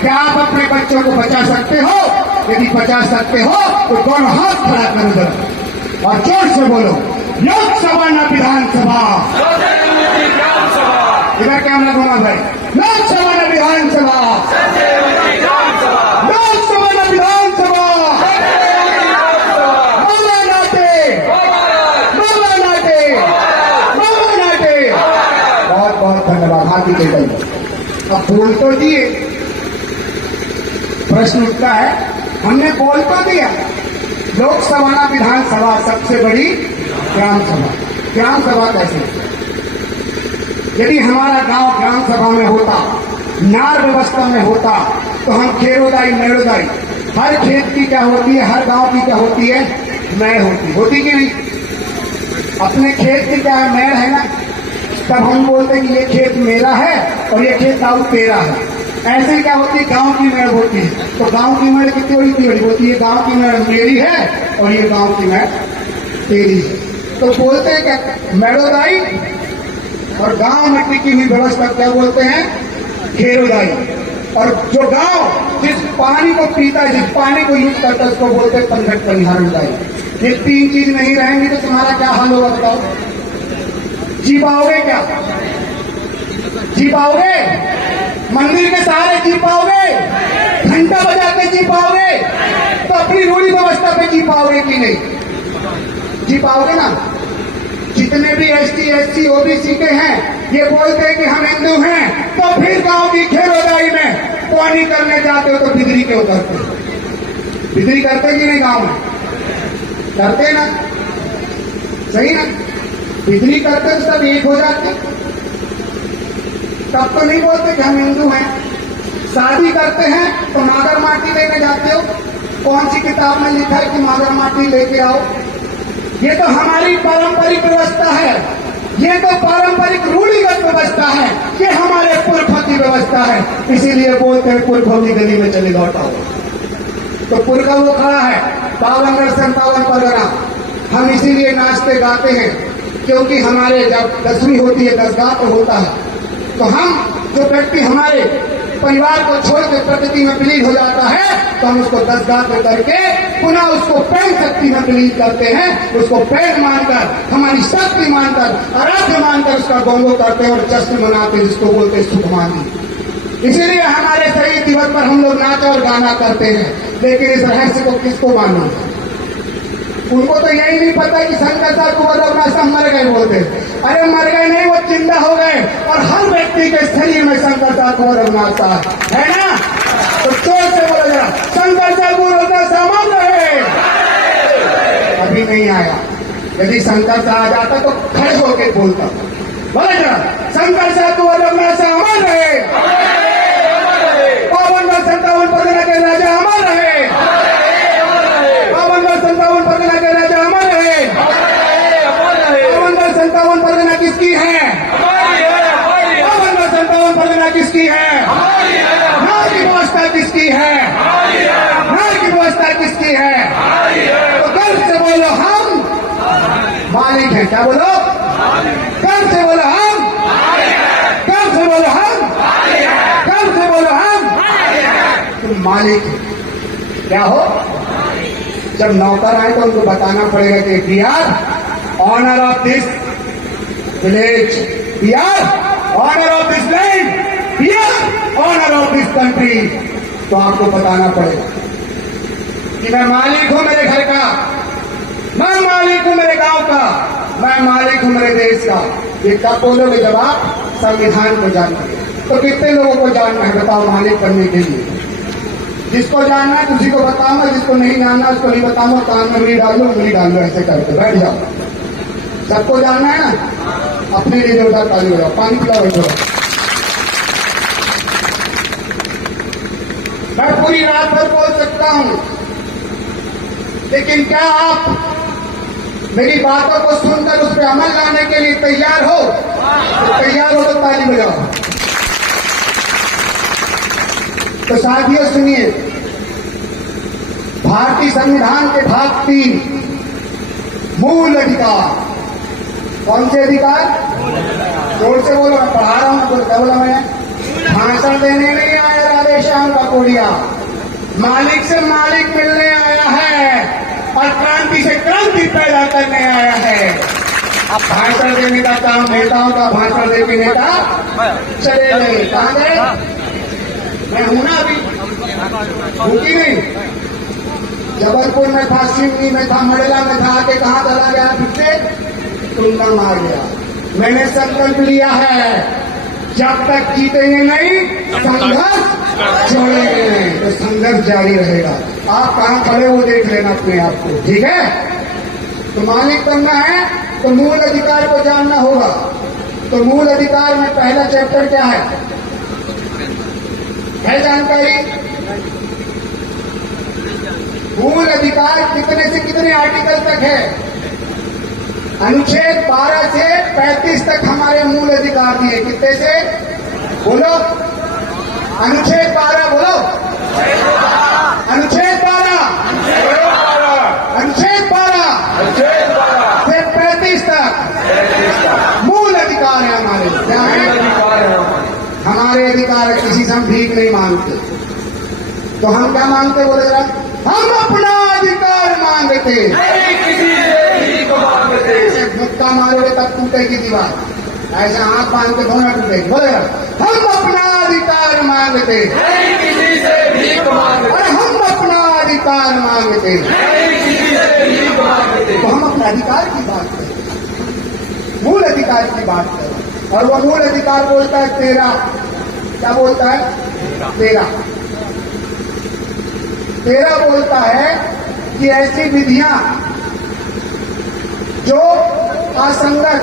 क्या आप अपने बच्चों को बचा सकते हो? यदि बचा सकते हो तो दोनों हाथ खड़ा करो जरा और जोर से बोलो लोकसभा न विधानसभा। इधर कैमरा घुमा भाई। लोकसभा न विधानसभा, लोकसभा न विधानसभा। बाबा नाटे, बाबा नाटे, बाबा नाटे। बहुत बहुत धन्यवाद। हाथ भी दे दो। अब बोल तो दिए, प्रश्न उठता है, हमने बोल तो दिया लोकसभा न विधानसभा सबसे बड़ी ग्राम सभा। ग्राम सभा कैसे? यदि हमारा गांव ग्राम सभा में होता, नार व्यवस्था में होता, तो हम खेरोदाई मेड़ोदाई, हर खेत की क्या होती है, हर गांव की क्या होती है, मैड़ होती कि नहीं? अपने खेत की क्या है, मैड़ है ना। तब हम बोलते हैं कि ये खेत मेरा है और ये खेत गाँव तेरा है। ऐसे ही क्या होती है, गांव की मैड़ होती है। तो गांव की मैड़ कितनी बड़ी होती है, गांव की मैड़ मेरी है और ये गांव की मैड़ तेरी है। तो बोलते हैं क्या, मेड़ोदाई, और गांव में टिकी हुई व्यवस्था क्या बोलते हैं, खेरोदाई। और जो गांव जिस पानी को पीता है, जिस पानी को यूज करता है, उसको बोलते हैं पंगत परिहारदाई। ये तीन चीज नहीं रहेंगी तो तुम्हारा क्या हाल होगा बताओ? जी पाओगे क्या? जी पाओगे? मंदिर के सहारे जी पाओगे? घंटा बजा के जी पाओगे? तो अपनी रूढ़ी व्यवस्था पे जी पाओगे कि नहीं? जी पाओगे ना। जितने भी एसटी एससी ओबीसी के हैं, ये बोलते हैं कि हम हिंदू हैं, तो फिर गांव की खेरोदाई में पानी करने जाते हो तो बिजली क्यों करते? बिजली करते कि नहीं? गांव में करते ना, सही ना? बिजली करते तो सब एक हो जाते। तब तो नहीं बोलते कि हम हिंदू हैं। शादी करते हैं तो मागर माटी लेके जाते हो। कौन सी किताब में लिखा है कि मागर माटी लेके आओ? ये तो हमारी पारंपरिक व्यवस्था है, ये तो पारंपरिक रूढ़िगत व्यवस्था है, ये हमारे पुरखों की व्यवस्था है। इसीलिए बोलते हैं पुरखों की गली में चले लौटाओ। तो पुरखा वो खड़ा है 52 57 परगना। हम इसीलिए नाचते गाते हैं क्योंकि हमारे जब 10वीं होती है, 10 गाँव तो होता है, तो हम जो व्यक्ति हमारे परिवार को छोड़कर प्रकृति में विलीन हो जाता है, तो हम उसको 10 गाँव करके पुनः उसको प्रेम शक्ति में विलीन करते हैं। उसको प्रेम मानकर, हमारी शक्ति मानकर, आराध्य मानकर उसका गौरव करते हैं और जश्न मनाते हैं, जिसको बोलते हैं सुखमानी। इसीलिए हमारे शहीद दिवस पर हम लोग नाच और गाना करते हैं। लेकिन इस रहस्य को किसको मानना है? उनको तो यही नहीं पता कि शंकर साहब को रघुनाथ मर गए बोलते। अरे मर गए नहीं, वो जिंदा हो गए। और हर व्यक्ति के शरीर में शंकर साहब को रघुनाथ साहब है ना। तो जोर से बोलो जरा, शंकर साहब को रघुनाथ साहब मर रहे। अभी नहीं आया। यदि शंकर साहब आ जाता तो खड़े होकर बोलता। बोले जरा, शंकर साहब को रघुनाथ साहब मर रहे। 52 परगना के राजा अमर रहे। 52 परगना के राजा अमर रहे। 52 परगना किसकी है? 52 परगना किसकी है? नार की व्यवस्था किसकी है? नार की व्यवस्था किसकी है? तो गर्व से बोलो हम मालिक हैं। क्या बोलो? गर्व से बोलो हम, गर्व से बोलो हम, गर्व से बोलो हम। तुम मालिक क्या हो? जब नौकर आए तो उनको बताना पड़ेगा कि we are owner of this village, we are owner of this land, we are owner of this country. तो आपको बताना पड़ेगा कि मैं मालिक हूं मेरे घर का, मैं मालिक हूं मेरे गांव का, मैं मालिक हूं मेरे देश का। ये कब बोलोगे? जब आप संविधान को जानते। तो कितने लोगों को जानना है बताओ मालिक बनने के लिए? जिसको जानना है उसी को बताऊंगा, जिसको नहीं जानना उसको नहीं बताऊंगा। कान में उंगली डाल लो, ऐसे करके बैठ जाओ। सबको जानना है ना। अपने लिए जोरदार ताली हो जाओ, पानी पिलाओ बैठो। मैं पूरी रात भर बोल सकता हूं, लेकिन क्या आप मेरी बातों को सुनकर उस पर अमल लाने के लिए तैयार हो? तो तैयार हो तो ताली बजाओ। तो साथियों सुनिए, भारतीय संविधान के भाग 3 मूल अधिकार। कौन से अधिकार? जोर से बोलो, मैं पढ़ा रहा हूं। क्या बोला मैं? भाषण देने नहीं आया राधे श्याम का कोडिया, मालिक से मालिक मिलने आया है और क्रांति से क्रांति पैदा करने आया है। अब भाषण देने का काम नेताओं का, भाषण देके नेता चले गए। कहां गए? मैं हूं ना अभी, भूखी नहीं। जबलपुर में था, सिवनी में था, मड़ेला में था, आके कहां चला गया? फिर से टुंडा मार गया। मैंने संकल्प लिया है, जब तक जीतेंगे नहीं संघर्ष छोड़ेंगे नहीं। तो संघर्ष जारी रहेगा। आप कहां खड़े वो देख लेना अपने आप को, ठीक है? तो मालिक बनना है तो मूल अधिकार को जानना होगा। तो मूल अधिकार में पहला चैप्टर क्या है जानकारी? मूल अधिकार कितने से कितने आर्टिकल तक है? अनुच्छेद 12 से 35 तक हमारे मूल अधिकार दिए। कितने से बोलो? अनुच्छेद 12 बोलो। अनुच्छेद 12 से 35 तक मूल अधिकार है हमारे। क्या है? हमारे अधिकार है, किसी से हम भीख नहीं मांगते। तो हम क्या मांगते बोले जरा? हम अपना अधिकार मांगते, किसी से भीख मांगते। ऐसे धक्का मारोगे तब टूटेगी दीवार, ऐसा आंख बांध के धोना टूटेगी। बोले हम अपना अधिकार मांगते, किसी से भीख मांगते। और हम अपना अधिकार मांगते, किसी से भीख मांगते। तो हम अपने अधिकार की बात करें, मूल अधिकार की बात करें। और वो मूल अधिकार बोलता है 13। क्या बोलता है? 13 बोलता है कि ऐसी विधियां जो असंगत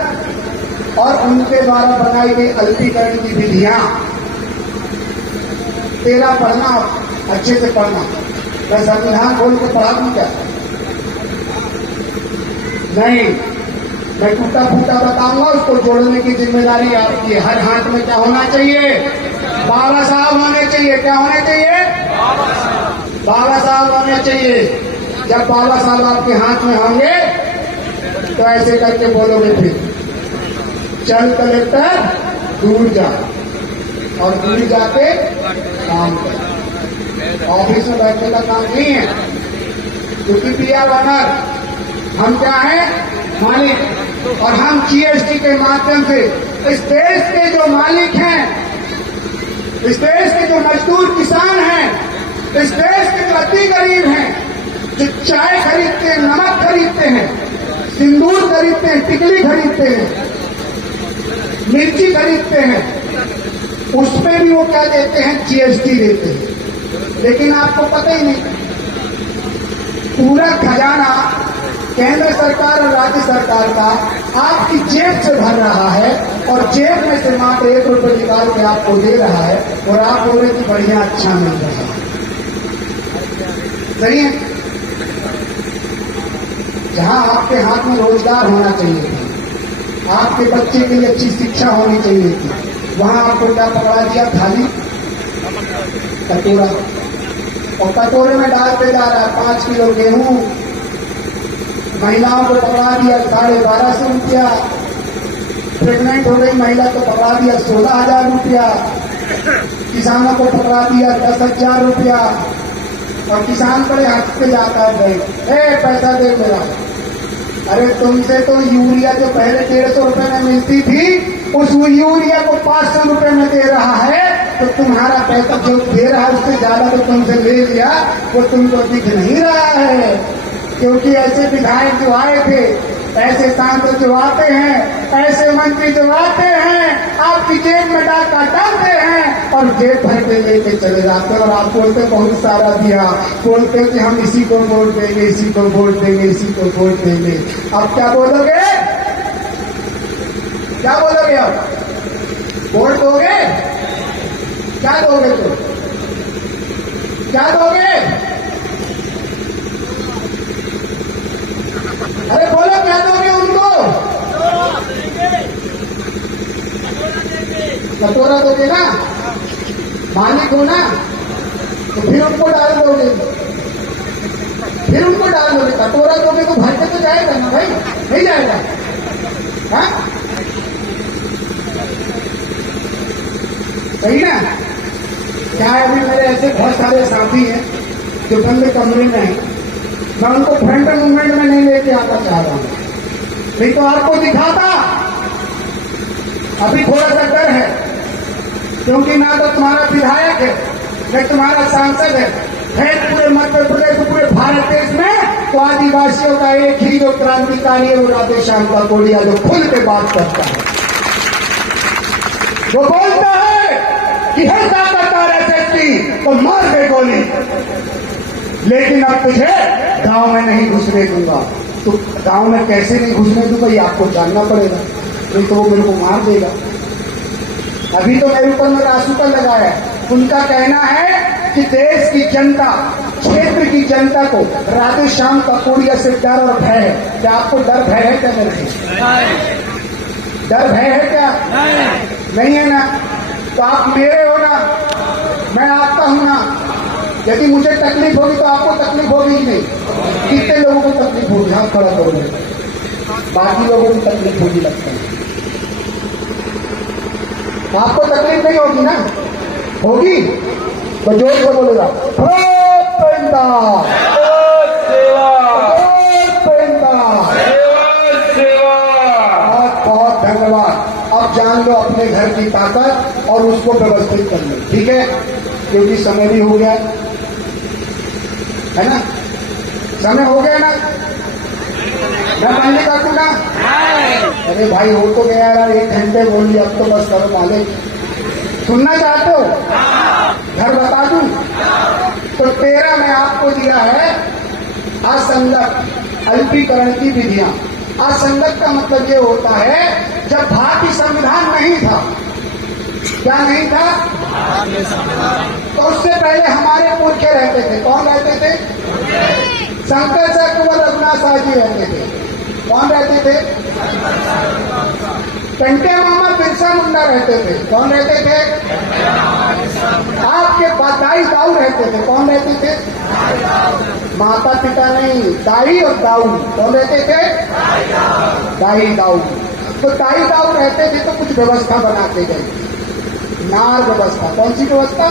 और उनके द्वारा बनाई गई अल्पीकरण की विधियां। 13 पढ़ना, अच्छे से पढ़ना। मैं संविधान खोल के पढ़ा दूं क्या? नहीं, मैं टूटा फूटा बताऊंगा, उसको जोड़ने की जिम्मेदारी आपकी है। हर हाथ में क्या होना चाहिए? बाबा साहब होने चाहिए। क्या होने चाहिए? बाबा साहब होने चाहिए। जब बाबा साहब आपके हाथ में होंगे तो ऐसे करके बोलोगे, फिर चल कलेक्टर दूर जा, और दूर जाके काम कर। ऑफिस में बैठने का काम नहीं है, क्योंकि पीआर ऑनर हम क्या है? मालिक। और हम जीएसटी के माध्यम से इस देश के जो मालिक हैं, इस देश के जो मजदूर किसान हैं, इस देश के जो अति गरीब हैं, जो चाय खरीदते हैं, नमक खरीदते हैं, सिंदूर खरीदते हैं, टिकली खरीदते हैं, मिर्ची खरीदते हैं, उसमें भी वो क्या देते हैं? जीएसटी देते हैं। लेकिन आपको पता ही नहीं, पूरा खजाना केंद्र सरकार और राज्य सरकार का आपकी जेब से भर रहा है, और जेब में से मात्र 1 रुपये निकाल के आपको दे रहा है, और आप बोले कि बढ़िया, अच्छा मिल रहा है। सही है? जहां आपके हाथ में रोजगार होना चाहिए था, आपके बच्चे के लिए अच्छी शिक्षा होनी चाहिए थी, वहां आपको क्या पकड़ा दिया? थाली, कटोरा, और कटोरे में डालते जा रहा है 5 किलो गेहूं। महिलाओं को पकड़ा दिया 1250 रुपया। प्रेग्नेंट हो गई महिला तो पकड़ा दिया 16,000 रुपया। किसानों को पकड़ा दिया 10,000 रुपया। और किसान बड़े हक पे जाता है, भाई पैसा दे मेरा। अरे तुमसे तो यूरिया जो पहले 150 रुपए में मिलती थी, उस यूरिया को 500 रुपए में दे रहा है। तो तुम्हारा पैसा जो दे रहा है उससे ज्यादा तो तुमसे ले लिया, वो तुमको दिख नहीं रहा है। क्योंकि ऐसे विधायक जो आए थे, ऐसे सांसद जो आते हैं, ऐसे मंत्री जो आते हैं, आपकी जेब में डाका डालते हैं और जेब भर के लेके चले जाते हैं। और आप बोलते बहुत सारा दिया, बोलते कि हम इसी को वोट देंगे, इसी को वोट देंगे, इसी को वोट देंगे। अब क्या बोलोगे? क्या बोलोगे? अब वोट दोगे? क्या दोगे? तो क्या दोगे? अरे बोलो, क्या दोगे उनको? कटोरा दोगे ना? मालिक हो ना, तो फिर उनको डाल दोगे, फिर उनको डाल दोगे। कटोरा दोगे तो भर के तो जाएगा ना भाई, नहीं जाएगा? हाँ, सही ना? क्या है, अभी मेरे ऐसे बहुत सारे साथी हैं जो बंद कमरे में हैं, मैं उनको फ्रंट मूवमेंट में नहीं लेके आता चाह रहा हूं, नहीं तो आपको दिखाता। अभी थोड़ा सा डर है, क्योंकि ना तो तुम्हारा विधायक है, न तुम्हारा सांसद है पूरे मध्य प्रदेश, पूरे भारत देश में तो आदिवासियों का एक ही जो क्रांतिकारी है वो राधेश्याम का गोलिया, जो खुल के बात करता है। वो बोलता है कि हर ताकतदार एसएसपी तो मार दे गोली, लेकिन अब तुझे गांव में नहीं घुसने दूंगा, तो गांव में कैसे नहीं घुसने दूं भाई, आपको जानना पड़ेगा, नहीं तो वो मेरे को मार देगा। अभी तो मेरे ऊपर मेरा आंसू पर लगाया है। उनका कहना है कि देश की जनता, क्षेत्र की जनता को राधे श्याम कपूरिया से डर और भय है। क्या आपको डर भय है क्या मेरे से? डर भय है क्या? नहीं है ना? तो आप मेरे हो ना, मैं आपका हूं ना। यदि मुझे तकलीफ होगी तो आपको तकलीफ होगी ही नहीं। कितने लोगों को तकलीफ होगी? हाथ खड़ा करोगे, बाकी लोगों को तकलीफ होगी लगता है। आपको तकलीफ नहीं होगी ना? होगी तो जोर से बोलेगा बहुत बहुत धन्यवाद। अब जान लो अपने घर की ताकत और उसको व्यवस्थित कर लो, ठीक है? क्योंकि समय भी हो गया है ना? समय हो गया ना? मैं बंदी कर दूं ना? अरे भाई हो तो गया यार, 1 घंटे बोल लिया, अब तो बस करो मालिक। सुनना चाहते हो? घर बता दूं? तो 13 में आपको दिया है असंगत अल्पीकरण की विधियां। असंगत का मतलब ये होता है जब भारतीय संविधान नहीं था। क्या नहीं था? तो उससे पहले हमारे पुरखे रहते थे। कौन रहते थे? शंकर से कुंवर रघुनाथ साहब जी रहते थे। कौन रहते थे? टंटे मामा बिरसा मुंडा रहते थे। कौन रहते थे? आपके दाई दाऊ रहते थे। कौन रहते थे? माता पिता नहीं, दाई और दाऊ। कौन रहते थे? दाई दाऊ। तो दाई दाऊ रहते थे तो कुछ व्यवस्था बनाते गए। नार व्यवस्था। कौन सी व्यवस्था?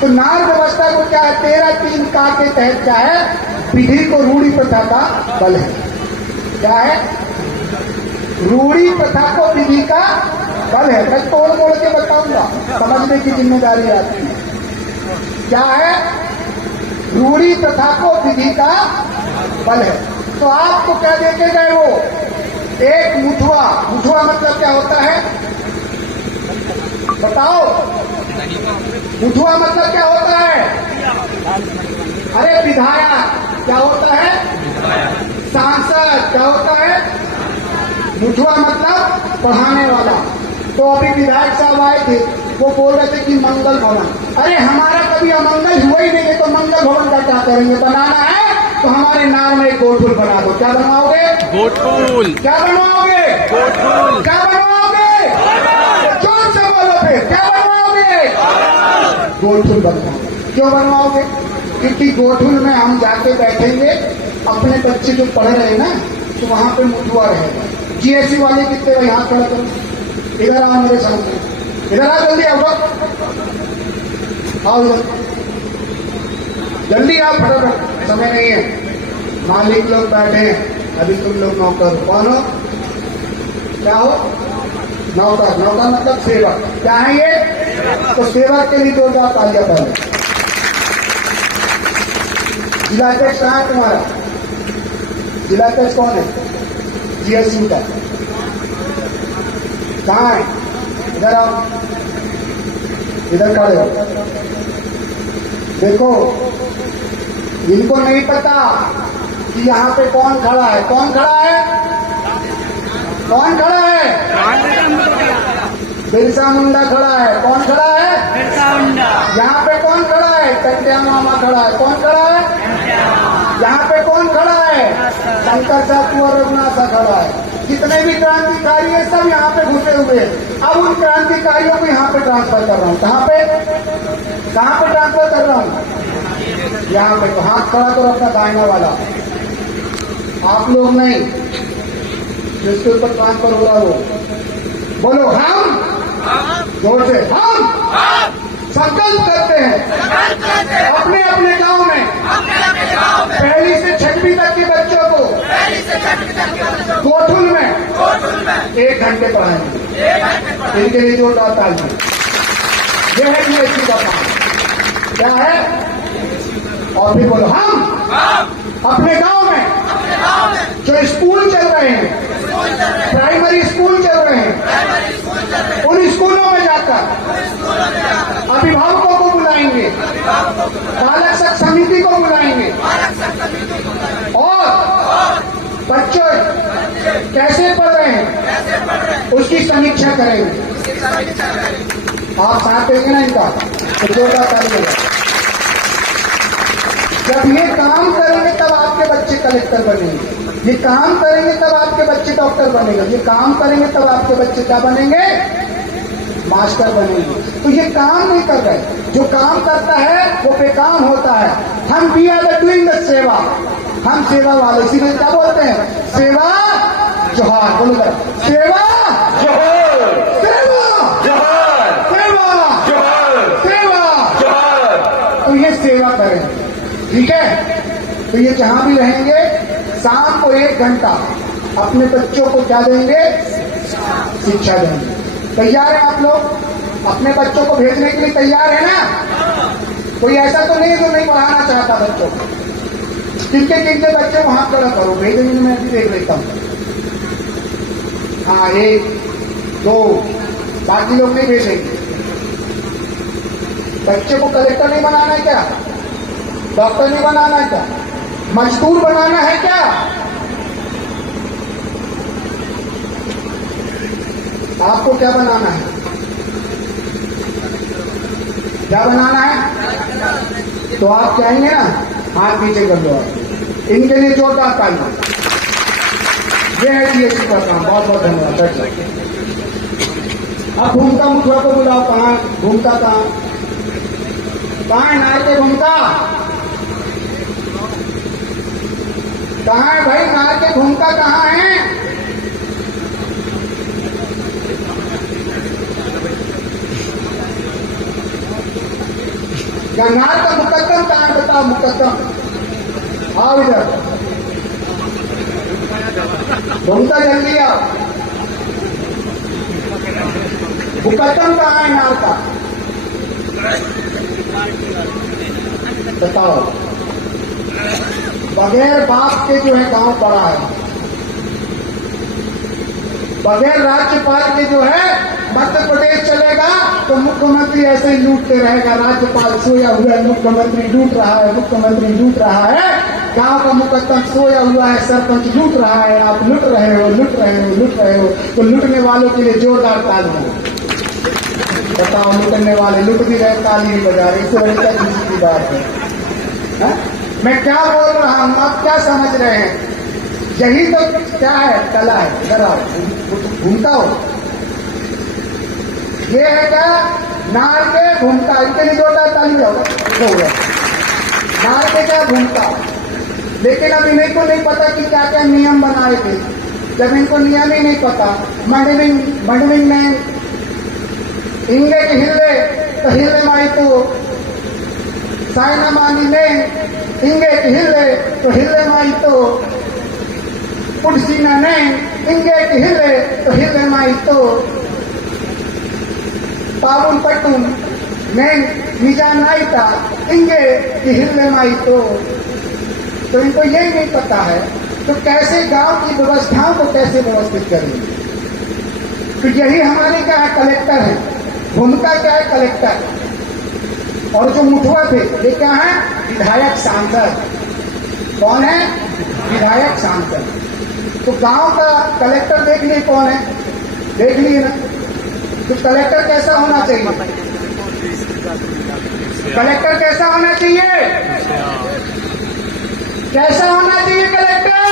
तो नार व्यवस्था को क्या है? 13(3) का के तहत क्या है? विधि को रूढ़ी प्रथा का बल है। क्या है? रूढ़ी प्रथा को विधि का बल है। मैं तोड़ मोड़ के बताऊंगा, समझने की जिम्मेदारी आती है। क्या है? रूढ़ी प्रथा को विधि का बल है। तो आपको क्या देखे गए? वो एक मुठुआ। मुठुआ मतलब क्या होता है? बताओ। मुठुआ मतलब क्या होता है? अरे विधायक। क्या होता है? सांसद। क्या होता है? मुठुआ मतलब पढ़ाने वाला। तो अभी विधायक साहब आए थे, वो बोल रहे थे कि मंगल भवन। अरे हमारा कभी अमंगल हुआ ही नहीं है, तो मंगल भवन का क्या करेंगे? बनाना है तो हमारे नाम में एक गोठुल बना दो। क्या बनवाओगे? गोठुल। क्या बनवाओगे? गोठुल। क्या बनवाओगे? जोर से बोलो फिर। क्या बनवाओगे? गोठुल बनवाओगे। क्यों बनवाओगे? क्योंकि गोठुल में हम जाके बैठेंगे, अपने बच्चे जो पढ़ रहे हैं ना, तो वहां पे मुठुआ रहेगा। जीएससी वाले कितने भाई हाथ खड़ा करो। इधर आओ मेरे सामने, इधर आओ, जल्दी आओ, आओ इधर, जल्दी आओ, फटाफट, समय नहीं है। मालिक लोग बैठे हैं, अभी तुम लोग नौकर। कौन हो? क्या हो? नौकर। नौकर मतलब सेवक। क्या है ये? तो सेवक के लिए 2 4 तालियां पहले। जिला अध्यक्ष कहाँ है तुम्हारा? जिला अध्यक्ष कौन है? जीएसयू का। कहाँ है? इधर आओ, इधर खड़े हो। देखो, इनको नहीं पता कि यहाँ पे कौन खड़ा है। कौन खड़ा है? कौन खड़ा है? बिरसा मुंडा खड़ा है। कौन खड़ा है? बिरसा मुंडा। यहाँ पे कौन खड़ा है? टंटिया मामा खड़ा है। कौन खड़ा है? यहाँ पे कौन खड़ा है? शंकर साहब कुंवर रघुनाथ साहब खड़ा है। जितने भी क्रांतिकारी है सब यहाँ पे घुसे हुए हैं। अब उन क्रांतिकारियों को यहाँ पे ट्रांसफर कर रहा हूँ। कहाँ पे? कहाँ पे ट्रांसफर कर रहा हूँ? यहाँ पे। तो हाथ खड़ा करो अपना दाहिना वाला। आप लोग नहीं, जिसके ऊपर ट्रांसफर हो रहा है वो बोलो हम। जोर से हम संकल्प करते हैं अपने अपने गांव में पहली से 6वीं तक के बच्चों को गोठुल में 1 घंटे पढ़ाएंगे। इनके लिए जोरदार ताली। यह है जीएसटी का काम। क्या है? और फिर बोलो हम अपने गांव में जो स्कूल चल रहे हैं, प्राइमरी स्कूल चल रहे हैं, उन स्कूलों में जाकर अभिभावकों को बुलाएंगे, बालक समिति को बुलाएंगे और उसकी समीक्षा करेंगे। आप साथ देंगे ना इनका, तो जोरदार ताली बजाएं। जब ये काम करेंगे तब आपके बच्चे कलेक्टर बनेंगे, ये काम करेंगे तब आपके बच्चे डॉक्टर बनेंगे, ये काम करेंगे तब आपके बच्चे क्या बनेंगे, मास्टर बनेंगे। तो ये काम नहीं कर रहे, जो काम करता है वो बेकाम होता है। हम वी आर डूइंग द सेवा, हम सेवा वाले, इसीलिए क्या बोलते हैं, सेवा जोहार, बोलो जरा, सेवा जोहर, सेवा जोहर, सेवा जोहर, सेवा। जोहर। तो ये सेवा करें, ठीक है। तो ये जहां भी रहेंगे शाम को 1 घंटा अपने बच्चों को क्या देंगे, शिक्षा देंगे। तैयार है आप लोग, अपने बच्चों को भेजने के लिए तैयार है ना? कोई ऐसा तो नहीं जो नहीं पढ़ाना चाहता बच्चों को। किनके किनके बच्चे वहां खड़ा करो, भेजेंगे, मैं भी देख लेता हूं। हाँ 1 2, बाकी लोग नहीं भेजेंगे। बच्चे को कलेक्टर नहीं बनाना है क्या, डॉक्टर नहीं बनाना है क्या, मजदूर बनाना है क्या? आपको क्या बनाना है, क्या बनाना है? तो आप चाहेंगे ना, हाथ पीछे कर दो आप। इनके लिए जोरदार ताली। ये है जीएसटी का काम, बहुत बहुत धन्यवाद। अब घूमता मुखिया को बुलाओ, कहाँ घूमता, कहाँ है नार के घूमता, कहाँ है भाई नार के घूमता, कहाँ है? क्या नार का मुकद्दम कहाँ है, बताओ मुकद्दम, आओ इधर, घूमता जल्दी आओ। मुकद्दम कहाँ है नार का, बताओ। बगैर बाप के जो है गांव बड़ा है, बगैर राज्यपाल के जो है मध्य प्रदेश चलेगा तो मुख्यमंत्री ऐसे ही लूटते रहेगा। राज्यपाल सोया हुआ है, मुख्यमंत्री लूट रहा है, मुख्यमंत्री लूट रहा है, गांव का मुकद्दम सोया हुआ है, सरपंच लूट रहा है, आप लूट रहे हो, लूट रहे हो, लूट रहे हो। तो लूटने वालों के लिए जोरदार ताली। बताओ, लूटने वाले लूट भी रहे, ताली नहीं बजा रहे, इससे बड़ी क्या खुशी की बात है? मैं क्या बोल रहा हूं, आप क्या समझ रहे हैं? यही तो क्या है, कला है। जरा घूमता हो, ये है क्या, नार के घूमता, इनके लिए जोरदार ताली हो गया। नार के क्या घूमता, लेकिन अब इन्हीं को नहीं पता कि क्या क्या नियम बनाए थे। जब इनको नियम ही नहीं पता, मंडविंग ने इंगे के हिले तो हिले माई तो साइना मानी ने इंगे के हिले तो हिले माई तो पुड़सीना ने इंगे के हिले तो हिले माई तो पावन पटुन ने निजान आई था इंगे की हिले माई तो इनको यही नहीं पता है तो कैसे गांव की व्यवस्थाओं को कैसे व्यवस्थित करेंगे। तो यही हमारे क्या है, कलेक्टर है। भूमिका क्या है, कलेक्टर। और जो मुठुआ थे ये क्या है, विधायक सांसद। कौन है, विधायक सांसद। तो गांव का कलेक्टर देख लिए कौन है, देख लिए ना। तो कलेक्टर कैसा होना चाहिए, कलेक्टर कैसा होना चाहिए, कैसा होना चाहिए कलेक्टर?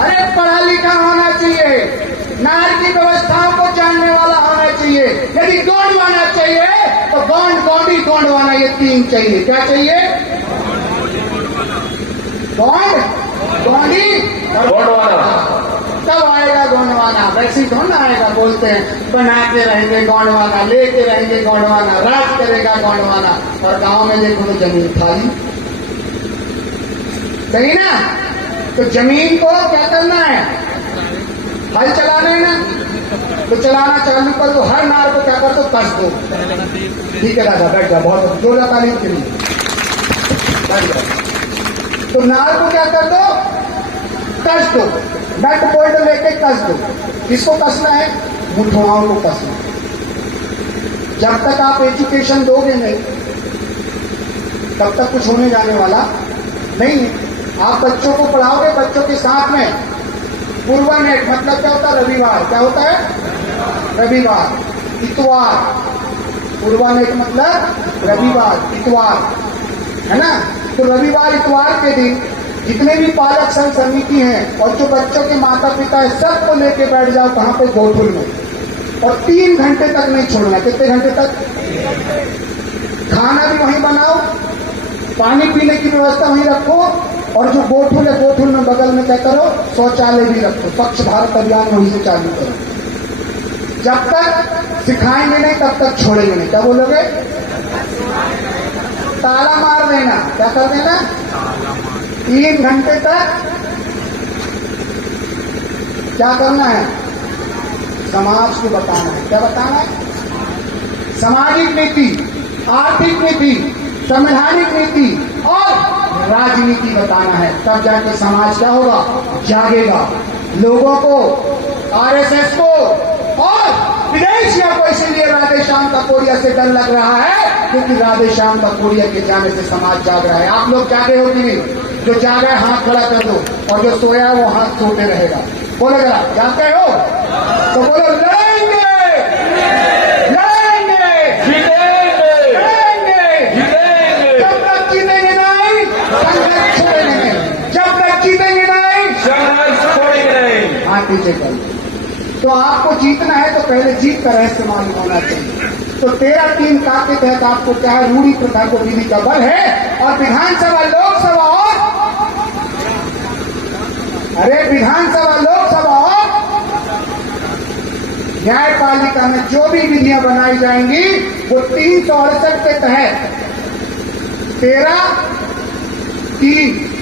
अरे पढ़ा लिखा होना चाहिए, नार की व्यवस्थाओं को जानने वाला होना चाहिए। यदि गोंडवाना चाहिए तो गोंडी गोंडवाना, ये 3 चाहिए। क्या चाहिए, गोंडी और गोंडवाना। तब आएगा गोंडवाना, वैसे ही थोड़ा आएगा। बोलते हैं बनाते रहेंगे गोंडवाना, लेते रहेंगे गोंडवाना, राज करेगा गोंडवाना, और गांव में देखो तो जमीन खाली। सही ना? तो जमीन को क्या करना है, हल चलाना है ना, तो चलाना चालू कर दो। हर नार को क्या कर दो, कस दो। ठीक है दादा, बैठ जा, बहुत जोरदार तालीम के लिए बैठ जा। तो नार को क्या कर दो, कस दो। नट बोल्ट लेके कस दो। किसको कसना है, मुठुआओं को कसना। जब तक आप एजुकेशन दोगे नहीं तब तक कुछ होने जाने वाला नहीं है। आप बच्चों को पढ़ाओगे, बच्चों के साथ में पूर्वानेट मतलब क्या होता है? रविवार। क्या होता है? रविवार। इतवार, पूर्वानेट मतलब रविवार, इतवार, है ना? तो रविवार इतवार के दिन जितने भी पालक संघ समिति हैं और जो बच्चों के माता पिता है, सबको लेके बैठ जाओ कहाँ पे? गोठुल में, और 3 घंटे तक नहीं छोड़ना। कितने घंटे तक? खाना भी वहीं बनाओ, पानी पीने की व्यवस्था वहीं रखो, और जो गोठुल है गोठुल में बगल में क्या करो? शौचालय भी रखो। स्वच्छ भारत अभियान वहीं से चालू करो। जब तक सिखाएंगे नहीं तब तक छोड़ेंगे नहीं। क्या बोलोगे? ताला मार देना। क्या कर देना? 3 घंटे तक क्या करना है? समाज को बताना है। क्या बताना है? सामाजिक नीति, आर्थिक नीति, संवैधानिक नीति और राजनीति बताना है। तब जाके समाज क्या होगा? जागेगा। लोगों को, आरएसएस को और विदेशियों को इसलिए राधेश्याम ककोरिया से डर लग रहा है क्योंकि राधेश्याम ककोरिया के जाने से समाज जाग रहा है। आप लोग जागे हो कि नहीं? जो जागा है हाथ खड़ा कर दो, और जो सोया है वो हाथ सोते रहेगा। बोलो जरा, जागते हो तो बोलो लड़ेंगे, लड़ेंगे, जीतेंगे, लड़ेंगे। जीतेंगे, जब तक जीतेंगे नहीं संघर्ष छोड़ेंगे नहीं। जब तक जीतेंगे नहीं संघर्ष छोड़ेंगे नहीं। हाथ पीछे कर। तो आपको जीतना है तो पहले जीत का रहस्य मालूम होना चाहिए। तो 13(3) का के तहत आपको क्या है? रूढ़ी प्रथा को विधि का बल है, और विधानसभा, लोकसभा और विधानसभा, लोकसभा और न्यायपालिका में जो भी विधियां बनाई जाएंगी वो 368 के तहत 13(3)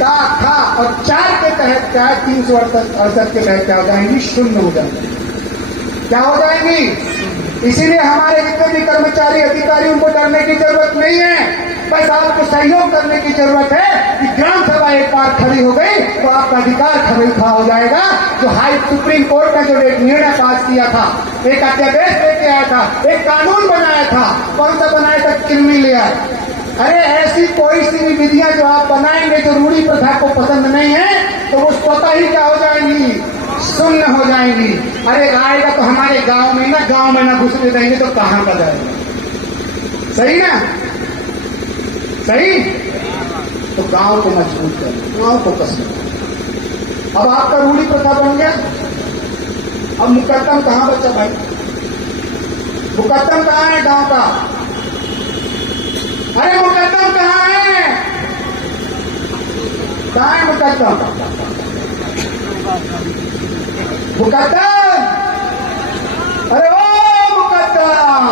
का था, और 4 के तहत क्या है? 368 के तहत क्या हो जाएंगी? शून्य हो जाएंगी। क्या हो जाएंगी? इसीलिए हमारे जितने भी कर्मचारी अधिकारी, उनको डरने की जरूरत नहीं है। बस आपको सहयोग करने की जरूरत है कि ग्राम सभा एक बार खड़ी हो गई तो आपका अधिकार खरीदा हो जाएगा। जो हाई सुप्रीम कोर्ट ने जो एक निर्णय पास किया था, एक अध्यादेश लेके आया था, एक कानून बनाया था, कौन सा बनाया था? Criminal act. अरे ऐसी कोई सी भी विधियां जो आप बनाएंगे जो रूढ़ी प्रथा को पसंद नहीं है, तो वो स्वतः ही क्या हो जाएंगी? शून्य हो जाएंगी। अरे आएगा तो हमारे गांव में ना घुसने देंगे तो कहां का जाएगा? सही ना? सही? तो गांव को मजबूत करें, गांव को कसम। अब आपका रूढ़ी प्रथा बन गया। अब मुकद्दम कहां बचा भाई? मुकद्दम कहां है गांव का? अरे मुकद्दम कहां है? कहां है मुकद्दम? मुकद्दम, अरे ओ मुकद्दम,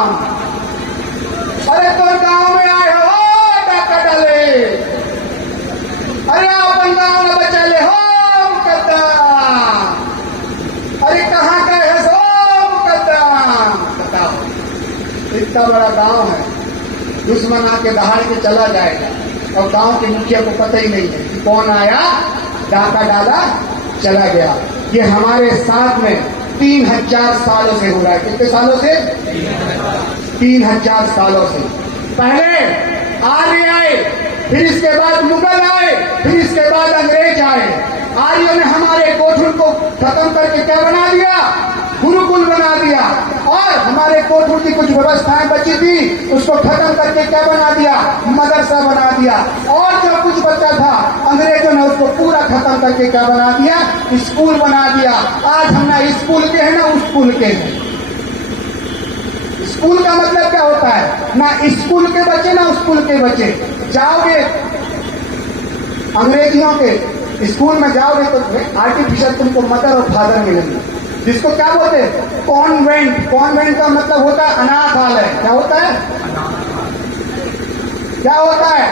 अरे तो गांव में आए हो डाका डाले, अरे अपन गांव में बचा ले हो मुकद्दम, अरे कहां गए हो सो मुकद्दम? बताओ, इतना बड़ा गांव है, दुश्मन आके दहाड़ के चला जाएगा और गांव के मुखिया को पता ही नहीं है कि कौन आया, डाका डाला, चला गया। ये हमारे साथ में 3000 सालों से हो रहा है। कितने सालों से? 3000 सालों से। पहले आर्य आए, फिर इसके बाद मुगल आए, फिर इसके बाद अंग्रेज आए। आर्यों ने हमारे गोठुल को खत्म करके क्या बना दिया? गुरुकुल बना दिया। और हमारे गोठुल की कुछ व्यवस्थाएं बची थी उसको खत्म करके क्या बना दिया? मदरसा बना दिया। और जो कुछ बचा था अंग्रेजों ने उसको पूरा खत्म करके क्या बना दिया? स्कूल बना दिया। आज हम ना स्कूल के हैं ना उस स्कूल के हैं। स्कूल का मतलब क्या होता है? ना स्कूल के बच्चे ना उस स्कूल के बच्चे। जाओगे अंग्रेजियों के स्कूल में जाओगे तो आर्टिफिशियल तुमको मदर और फादर मिलेंगे, जिसको क्या बोलते हैं? कॉन्वेंट। कॉन्वेंट का मतलब होता है अनाथालय। क्या होता है? क्या होता है?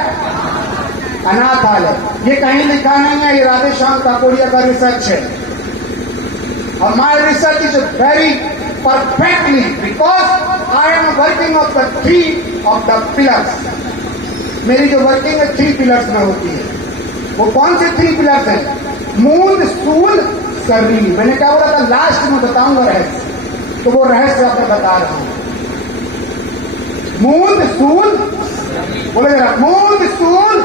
अनाथालय। ये कहीं लिखा नहीं है, ये राधेश्याम ककोरिया का रिसर्च है। और my research is very perfectly because I am working of the 3 of the pillars. मेरी जो वर्किंग है 3 पिलर्स में होती है। वो कौन से 3 पिलर्स हैं? मूंद, सूल, करनी। मैंने क्या बोला था? लास्ट में बताऊंगा रहस्य, तो वो रहस्य आपको बता रहा हूं। मूंद सूल, बोले जरा, मूंद सूल,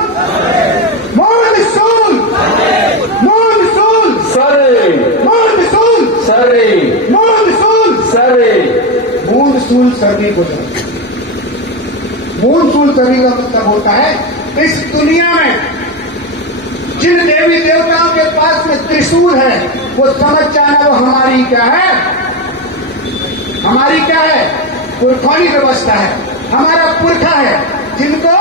मूंद सूल, मूंद सूल, सरे सर्दी गुजर। मून सूल सर्दी का मतलब होता है इस दुनिया में जिन देवी देवताओं के पास में त्रिशूल है वो समझ जाना वो हमारी क्या है, हमारी क्या है, पुरखौनी व्यवस्था है, हमारा पुरखा है जिनको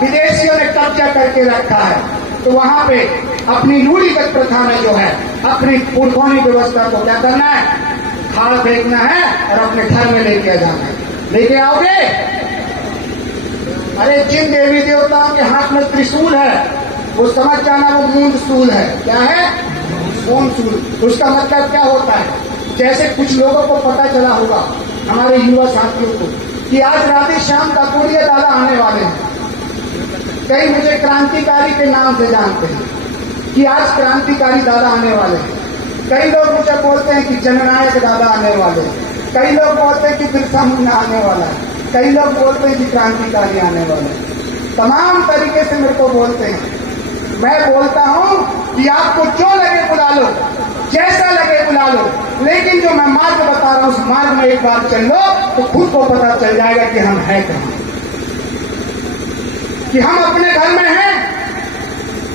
विदेशियों ने कब्जा करके रखा है। तो वहां पे अपनी रूढ़िगत प्रथा में जो है अपनी पुरखौनी व्यवस्था को क्या करना है, खाड़ फेंकना है और अपने घर में लेके जाना है। लेके आओगे? अरे जिन देवी देवताओं के हाथ में त्रिशूल है वो समझ जाना वो मूंद सूल है। क्या है? मूंद सूल। उसका मतलब क्या होता है? जैसे कुछ लोगों को पता चला होगा, हमारे युवा साथियों को, कि आज राधे श्याम काकोड़िया दादा आने वाले हैं। कई मुझे क्रांतिकारी के नाम से जानते हैं कि आज क्रांतिकारी दादा आने वाले हैं। कई लोग मुझे बोलते हैं कि जननायक दादा आने वाले हैं। कई लोग बोलते हैं कि बिरसा मुंडा आने वाला है। कई लोग बोलते हैं कि क्रांतिकारी आने वाले हैं। तमाम तरीके से मेरे को बोलते हैं। मैं बोलता हूं कि आपको जो लगे बुला लो, जैसा लगे बुला लो, लेकिन जो मैं मार्ग बता रहा हूं उस मार्ग में एक बार चल लो तो खुद को पता चल जाएगा कि हम हैं कहां, कि हम अपने घर में हैं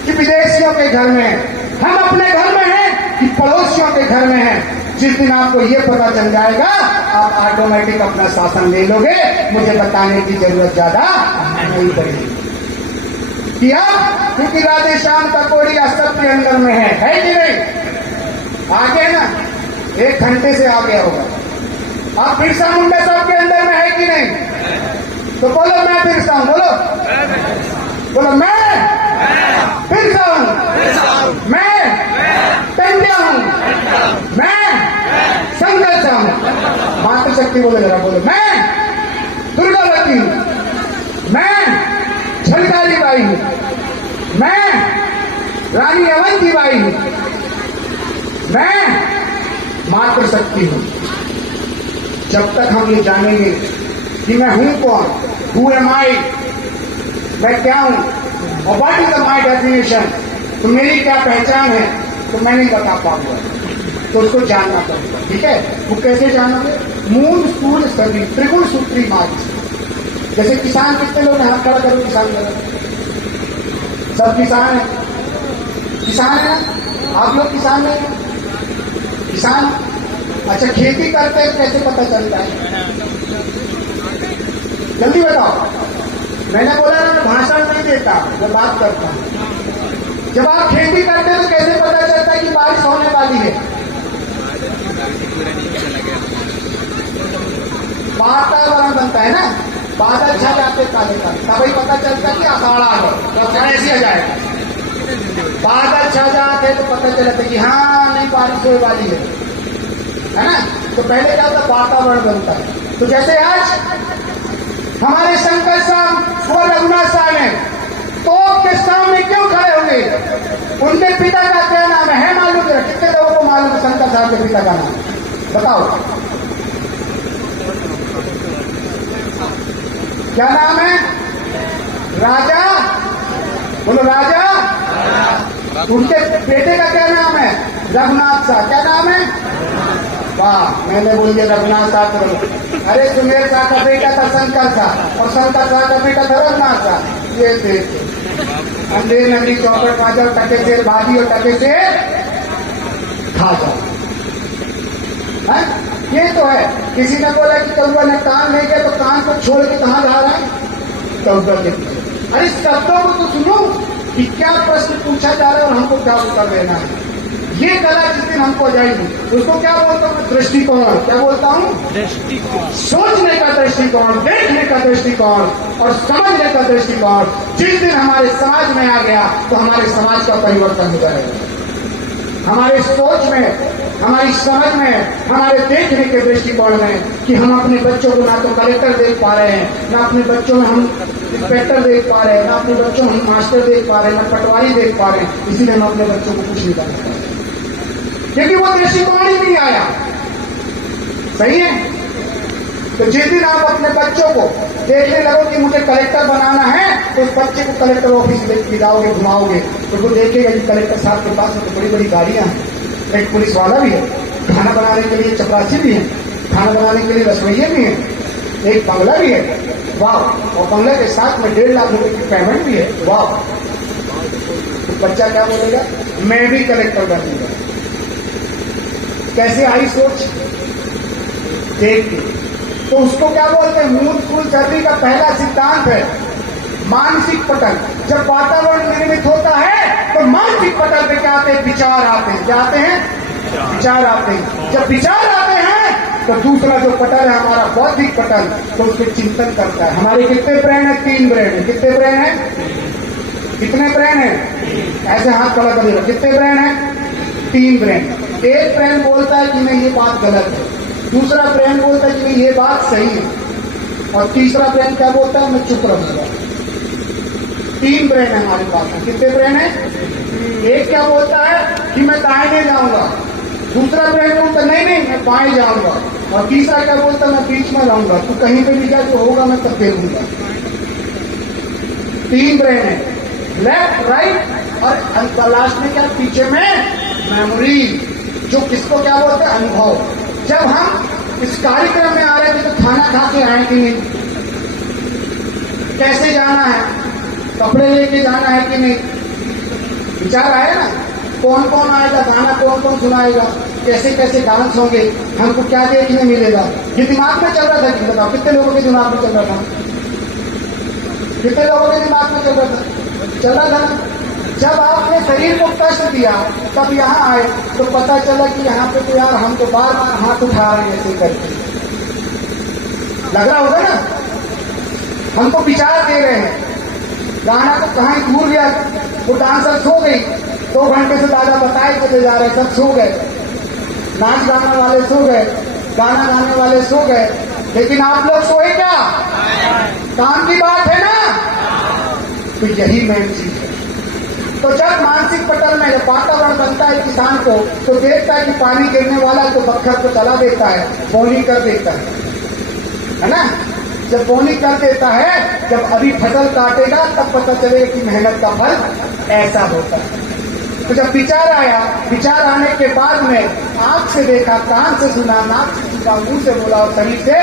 कि विदेशियों के घर में हैं, हम अपने घर में हैं कि पड़ोसियों के घर में हैं। जिस दिन आपको ये पता चल जाएगा आप ऑटोमेटिक अपना शासन ले लोगे, मुझे बताने की जरूरत ज्यादा नहीं पड़ेगी। किया? क्योंकि राधे श्याम काकोड़िया सबके अंदर में है कि नहीं? आगे ना 1 घंटे से आ गया होगा। आप बिरसा मुंडा सबके अंदर में है कि नहीं? तो बोलो मैं बिरसा हूं, बोलो बोलो मैं बिरसा हूं, मैं टंडा हूं, मैं संघर्ष हूं। मातृशक्ति बोलो जरा, बोलो मैं दुर्गावती हूं, मैं झलकारी बाई हूं, मैं रानी अवंती बाई हूं, मैं मातृशक्ति हूं। जब तक हम ये जानेंगे कि मैं हूं कौन, हु एम आई, मैं क्या हूं और व्हाट इज माई डेफिनेशन, तो मेरी क्या पहचान है, तो मैं नहीं बता पाऊंगा। तो उसको जानना पड़ेगा। ठीक है? वो कैसे जानोगे? मूल स्थूल सभी त्रिगुण सूत्री मार्ग। जैसे किसान, कितने लोग हाथ खड़ा करो, किसान करो, सब किसान है, किसान है ना? आप लोग किसान नहीं है? किसान? अच्छा, खेती करते हैं कैसे पता चलता है? जल्दी बताओ। मैंने बोला ना मैं भाषण नहीं देता, मैं बात करता हूं। जब आप खेती करते हैं तो कैसे पता चलता है कि बारिश होने वाली है? वातावरण बनता है ना, बादल छा जाते काले काले, तभी पता चलता कि अखाड़ा है, तो ऐसे आ जाएगा। बादल छा जाते तो पता चलता कि हाँ नहीं बारिश होने वाली है ना? तो पहले क्या होता? वातावरण बनता है। तो जैसे आज हमारे शंकर साहब और रघुनाथ साहब ने तो के सामने क्यों खड़े होंगे? उनके पिता का क्या नाम है मालूम है? कितने लोगों को मालूम है शंकर साहब के पिता का नाम? बताओ क्या नाम है? राजा, बोलो राजा। उनके बेटे का क्या नाम है? रघुनाथ साहब। क्या नाम है? वाह, मैंने बोल दिया रघुनाथ साहब। अरे सुमेर साहब का बेटा था शंकर साहब और शंकर साहब का बेटा था रघुनाथ साहब। ये देखो अंधेर नदी चौपट पा जाओ, टके से भागी और टके से खा जाओ। ये तो है। किसी ने बोला कि कौवा ने कान ले गया तो कान को छोड़ के कहां जा रहा है? कौवा के। अरे शब्दों को तो सुनो कि क्या प्रश्न पूछा जा रहा है और हमको क्या उत्तर देना है। ये कला जिस दिन हमको जाएगी उसको क्या बोलता हूँ? दृष्टिकोण। क्या बोलता हूँ? दृष्टिकोण। सोचने का दृष्टिकोण, देखने का दृष्टिकोण और समझने का दृष्टिकोण जिस दिन हमारे समाज में आ गया तो हमारे समाज का परिवर्तन हो जाएगा। हमारे सोच में, हमारी समझ में, हमारे देखने के दृष्टिकोण में कि हम अपने बच्चों को ना तो कलेक्टर देख पा रहे हैं, ना अपने बच्चों में हम इंस्पेक्टर देख पा रहे हैं, ना अपने बच्चों में हम मास्टर देख पा रहे हैं, ना पटवारी देख पा रहे हैं। इसीलिए हम अपने बच्चों को कुछ नहीं कर सकते क्योंकि वो दृष्टिकोण ही नहीं आया। सही है? तो जिस दिन आप अपने बच्चों को देखने लगो कि मुझे कलेक्टर बनाना है तो उस बच्चे को कलेक्टर ऑफिस ले जाओगे, घुमाओगे तो वो देखेगा कि कलेक्टर साहब के पास तो बड़ी बड़ी गाड़ियां हैं, एक पुलिस वाला भी है, खाना बनाने के लिए चपरासी भी है, खाना बनाने के लिए रसोइये भी है, एक बंगला भी है, वाह, और बंगले के साथ में 1.5 लाख रुपए की पेमेंट भी है, वाह। तो बच्चा क्या बोलेगा, मैं भी कलेक्टर बनूंगा। कैसे आई सोच देख के। तो उसको क्या बोलते हैं, मूल स्कूल सर्दी का पहला सिद्धांत है मानसिक पटल। जब वातावरण निर्मित होता है तो मानसिक पटल पे क्या आते हैं, विचार आते हैं। क्या आते हैं, विचार आते हैं। जब विचार आते हैं तो दूसरा जो पटल है हमारा बौद्धिक पटल, तो उसके चिंतन करता है। हमारे कितने ब्रेन है, 3 ब्रेन है। कितने ब्रेन है, कितने ब्रेन है, ऐसे हाथ खड़ा करिएगा, कितने ब्रेन है, 3 ब्रेन। एक ब्रेन बोलता है कि नहीं ये बात गलत है, दूसरा ब्रेन बोलता है कि नहीं ये बात सही है, और तीसरा ब्रेन क्या बोलता है, मैं चुप रहूंगा। 3 ब्रेन है हमारे पास में। कितने ब्रेन है, एक क्या बोलता है कि मैं दाहिने जाऊंगा, दूसरा ब्रेन बोलता नहीं नहीं मैं बाएं जाऊंगा, और तीसरा क्या बोलता है मैं बीच में रहूंगा, तो कहीं पे भी क्या जो होगा मैं तब देखूंगा। 3 ब्रेन है, लेफ्ट राइट, और लास्ट में क्या, पीछे में मेमोरी, जो किसको क्या बोलते हैं, अनुभव। जब हम इस कार्यक्रम में आ रहे थे तो खाना खा के आए कि नहीं, कैसे जाना है, कपड़े लेके जाना है कि नहीं, विचार आए ना, कौन कौन आएगा, गाना कौन कौन सुनाएगा, कैसे कैसे डांस होंगे, हमको क्या देखने मिलेगा, ये दिमाग में चल रहा था कि बताओ, कितने लोगों के दिमाग में चल रहा था, कितने लोगों के दिमाग में चल रहा था ना। जब आपने शरीर को कष्ट दिया तब यहाँ आए तो पता चला कि यहाँ पे तो यार हम तो बार बार हाथ उठा रहे हैं ऐसे करके, लग रहा होगा ना, हमको विचार दे रहे हैं। गाना तो कहाँ दूर गया, वो डांसर सो गई, 2 घंटे से दादा बताए चले जा रहे, सब सो गए, नाच गाने वाले सो गए, गाना गाने वाले सो गए, लेकिन आप लोग सोए क्या, काम की बात है ना। तो यही मेन चीज है। तो जब मानसिक पटल में जब वातावरण बनता है किसान को, तो देखता है कि पानी गिरने वाला तो बखर को चला देता है, बोनी कर देता है ना। जब बोनी कर देता है, जब अभी फसल काटेगा तब पता चलेगा कि मेहनत का फल ऐसा होता है। तो जब विचार आया, विचार आने के बाद में आंख से देखा, कान से सुना, नाक से सुना, मुंह से बोला और शरीर से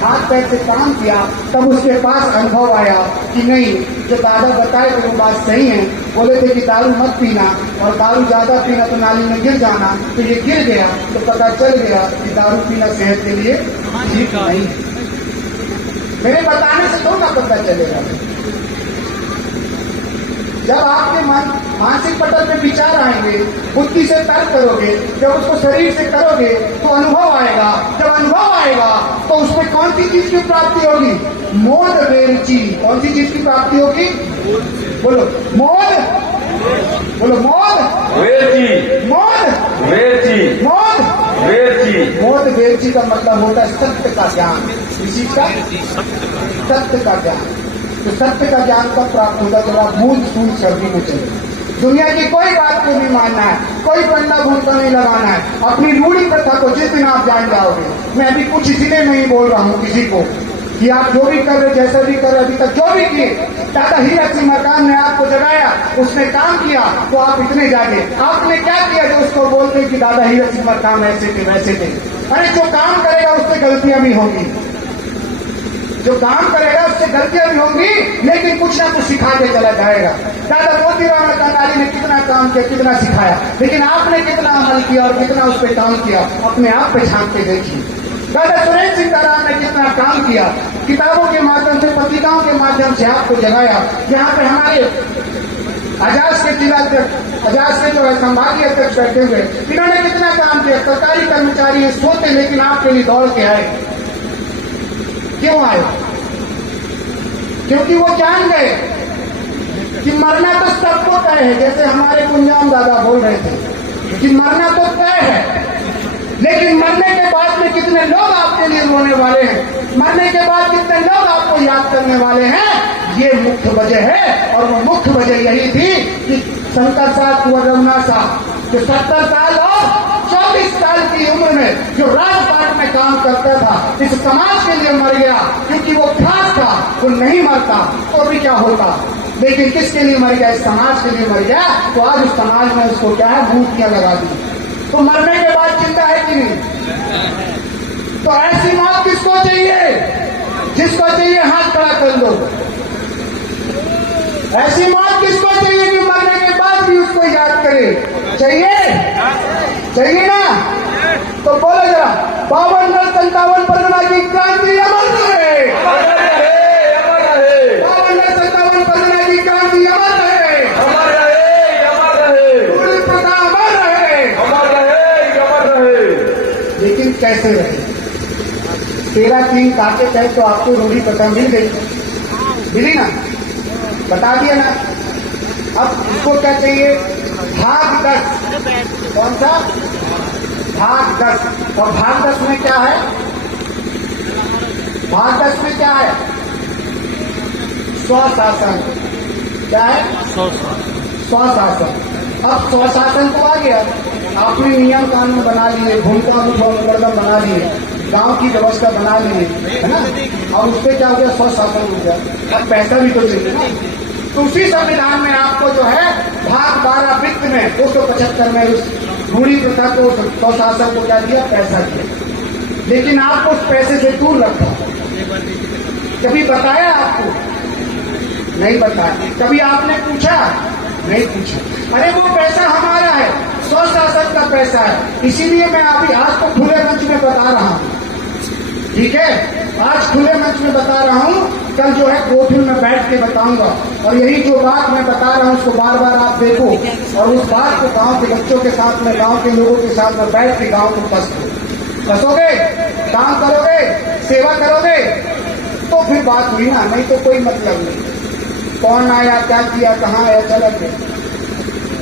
हाथ पैर से काम किया, तब उसके पास अनुभव आया कि नहीं, जो दादा बताए थे वो बात सही है। बोले थे कि दारू मत पीना, और दारू ज्यादा पीना तो नाली में गिर जाना, तो ये गिर गया तो पता चल गया कि दारू पीना सेहत के लिए ठीक नहीं। मेरे बताने से तो ना पता चलेगा। जब आपके मानसिक पटल में विचार आएंगे, बुद्धि से तर्क करोगे, जब उसको शरीर से करोगे तो अनुभव आएगा। जब अनुभव आएगा तो उसमें कौन सी चीज की प्राप्ति होगी, मोद वेरची। कौन सी चीज की प्राप्ति होगी, बोलो मोद, बोलो मोद वेरची, मोद वेरची, मोद वेरची। मोद वेरची का मतलब होता है सत्य का ज्ञान। इसी का सत्य का ज्ञान। तो सत्य का ज्ञान कब प्राप्त होगा, जब आप मूल स्कूल सर्दी में चले। दुनिया की कोई बात को नहीं मानना है, कोई पंडा भूलता नहीं लगाना है, अपनी रूढ़ी प्रथा को जिस दिन आप जान जाओगे। मैं अभी कुछ इसलिए नहीं बोल रहा हूँ किसी को कि आप जो भी कर रहे, जैसा भी कर रहे, अभी तक जो भी किए, दादा हीरक सिंह मरकाम ने आपको जगाया, उसने काम किया तो आप इतने जागे। आपने क्या किया जो उसको बोलते कि दादा हीरक सिंह मरकाम ऐसे थे वैसे थे। अरे जो काम करेगा उससे गलतियां भी होंगी, जो काम करेगा उससे गलतियां भी होंगी, लेकिन कुछ ना कुछ सिखा के चला जाएगा। दादा मोतीराम कंडाली ने कितना काम किया, कितना सिखाया, लेकिन आपने कितना अमल किया और कितना उस पर काम किया, अपने आप पे झांक के देखिए। दादा सुरेंद्र सिंह ताराम ने कितना काम किया, किताबों के माध्यम से, पत्रिकाओं के माध्यम से आपको जगाया। यहाँ पे हमारे अजाज के जिला अजाज के जो है संभागीय अध्यक्ष बैठे हुए, इन्होंने कितना काम किया। सरकारी कर्मचारी सोते लेकिन आपके लिए दौड़ के आए। क्यों आए, क्योंकि वो जान गए कि मरना तो सबको तय है। जैसे हमारे कुंजाम दादा बोल रहे थे कि मरना तो तय है, लेकिन मरने के बाद में कितने लोग आपके लिए रोने वाले हैं, मरने के बाद कितने लोग आपको याद करने वाले हैं, ये मुख्य वजह है। और वो मुख्य वजह यही थी कि शंकर साहब, कुंवर रघुनाथ साहब, जो 70 साल और 24 साल की उम्र में जो राजपाट में काम करता था, इस समाज के लिए मर गया। क्योंकि वो खास था, वो नहीं मरता तो भी क्या होता, लेकिन किसके लिए मर गया, इस समाज के लिए मर गया। तो आज उस समाज में उसको क्या है, मूर्तियां लगा दी। तो मरने के बाद चिंता है कि नहीं, तो ऐसी मौत किसको चाहिए, जिसको चाहिए हाथ खड़ा कर दो। ऐसी मौत किसको चाहिए कि मरने के बाद भी उसको याद करे? चाहिए ना? तो बोलो जरा, 52-57 परगना की क्रांति अमर रहे। 52-57 परगना की क्रांति अमर रहे। रूढ़ी प्रथा अमर रहे। लेकिन कैसे रहे? 13-3 काटे कहे तो आपको रूढ़ी प्रथा मिली ना, बता दिया ना। अब इसको क्या चाहिए? भाग 10। कौन सा? भाग 10। और भाग 10 में क्या है? भाग 10 में क्या है? स्वशासन। क्या है? स्वशासन। अब स्वशासन तो आ गया, आपने नियम कानून बना लिए, भूमिका मुकदम बना लिए, गांव की व्यवस्था बना लिए, है ना। और उससे क्या हो गया? स्वशासन हो गया। अब पैसा भी तो चाहिए ना। तो उसी संविधान में आपको जो है भाग 12 वित्त में 275 में उस रूढ़ी प्रथा को, स्वशासन को क्या दिया? पैसा दिया। लेकिन आपको उस पैसे से दूर रखा। कभी बताया आपको? नहीं बताया। कभी आपने पूछा? नहीं पूछा। अरे वो पैसा हमारा है, स्वशासन का पैसा है। इसीलिए मैं अभी आज तो खुले मंच में बता रहा हूं, ठीक है? आज खुले मंच में बता रहा हूं, कल जो है कोठिल में बैठ के बताऊंगा। और यही जो बात मैं बता रहा हूं उसको बार बार आप देखो, और उस बात को गांव के बच्चों के साथ में, गांव के लोगों के साथ में बैठ के गांव को कसोगे, काम करोगे, सेवा करोगे, तो फिर बात हुई ना। नहीं तो कोई मतलब नहीं। कौन आया, क्या किया, कहाँ आया, चला गया।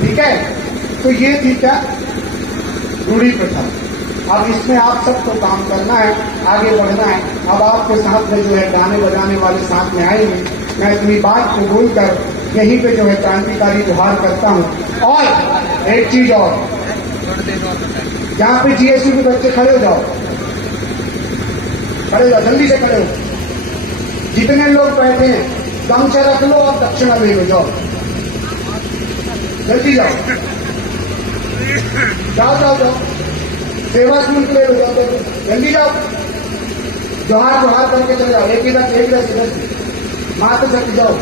ठीक है? तो ये थी क्या? रूढ़ी प्रथा। अब इसमें आप सबको काम करना है, आगे बढ़ना है। अब आपके साथ में जो है गाने बजाने वाले साथ में आएंगे। मैं अपनी बात को बोलकर यहीं पे जो है क्रांतिकारी गुहार करता हूँ। और एक चीज और, जहां पे जीएसयू के बच्चे खड़े हो जाओ, जल्दी से खड़े हो। जितने लोग बैठे हैं गमछा रख लो और दक्षिणा ले लो, जाओ जल्दी जाओ, जाओ सेवा शुल्क ले लो, जाओ जल्दी जाओ। जोहार करके चले जाओ, एक इधर मात्र सकती जाओ,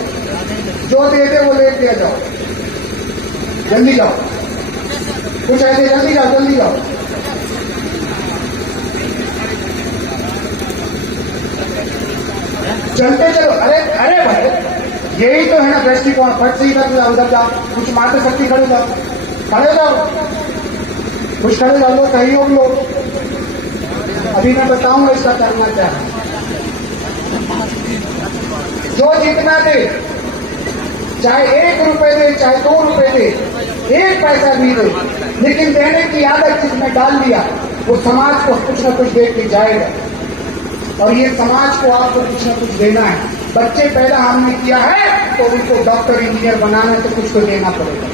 जो देते वो ले दिया जाओ, जल्दी जाओ। कुछ ऐसे जल्दी जाओ। चलते चलो। अरे भाई, यही तो है ना दृष्टिकोण। फट से इधर उधर जाओ, कुछ मात्र शक्ति खड़े जाओ, कुछ खड़े जाओ, लो सहयोग लो। अभी मैं बताऊंगा इसका करना क्या है। जो जितना दे, चाहे 1 रुपए दे, चाहे 2 रुपए दे, 1 पैसा भी दे, लेकिन देने की आदत जिसने डाल दिया वो समाज को कुछ न कुछ दे के जाएगा। और ये समाज को आपको कुछ न कुछ देना है। बच्चे पैदा हमने किया है तो उनको डॉक्टर इंजीनियर बनाना है, तो कुछ तो देना पड़ेगा।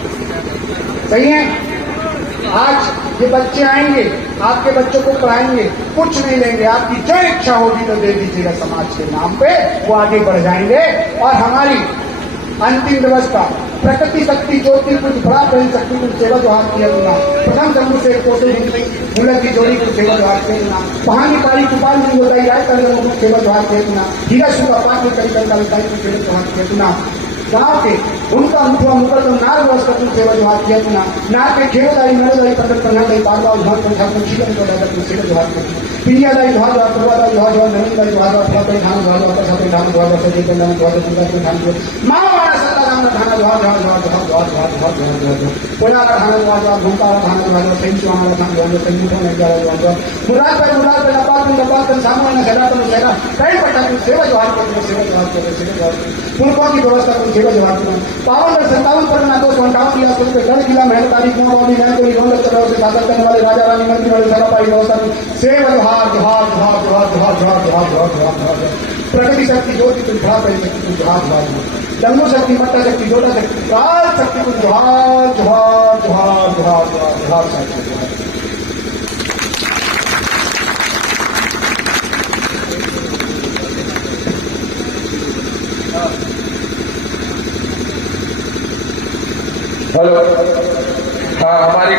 सही है? आज ये बच्चे आएंगे, आपके बच्चों को पढ़ाएंगे, कुछ नहीं लेंगे, आपकी जो इच्छा होगी तो दे दीजिएगा समाज के नाम पे, वो आगे बढ़ जाएंगे। और हमारी अंतिम व्यवस्था प्रकृति शक्ति ज्योति कुछ बड़ा बहन शक्ति कुछ सेवा जोहार किया गुना, प्रथम जम्मू से कोसे मुलक की जोड़ी कुछ सेवा जोहार किया गुना, कहानी कारी कुपाल जी बताई राय कर कुछ सेवा जोहार किया गुना, हीरा सुगा पाठ में कई करता कुछ सेवा जोहार किया गुना, गाँव के उनका मुखवा मुकदम नार व्यवस्था कुछ सेवा जोहार किया गुना, नार के खेलोदारी नरोदारी प्रकट करना गई बारवा उद्धार पंचायत में शीलन को लेकर कुछ सेवा जोहार किया, पिंडियादारी जोहार जोहार पूर्वादारी जोहार जोहार नवीनदारी जोहार जोहार फलादारी धान जोहार जोहार छात्री धान जोहार जोहार सजी कल्याण जोहार जोहार धान जोहार मावाड़ा सत्ता धान धान जोहार जोहार जोहार जोहार जोहार जोहार जोहार जोहार जोहार कोलारा धान जोहार जोहार घूमकारा धान जोहार जोहार सही सुहाना धान जोहार जोहार संगीत में जोहार जोहार जोहार मुराद पे लपात सामने सेना तो सेना कई पट्टा की सेवा जोहार को सेवा जोहार पुलकों की व्यवस्था को सेवा जोहार को 52-57 परगना 258 इलाक के गढ़ किला मेहरबानी कुआं वाली नहर को निगम तरह से शासन करने वाले राजा रानी मंत्री वाले सभा पाई व्यवस्था में सेवा जोहार जोहार जोहार जोहार जोहार जोहार जोहार जोहार जोहार जोहार प्रकृति शक्ति ज्योति कुछ जोहार पहले शक्ति कुछ जोहार जोहार जम्मू शक्ति मट्टा शक्ति जोड़ा शक्ति काल शक्ति कुछ जोहार जोहार जोहार जोहार जोहार जोहार शक्ति हेलो। हाँ, हमारी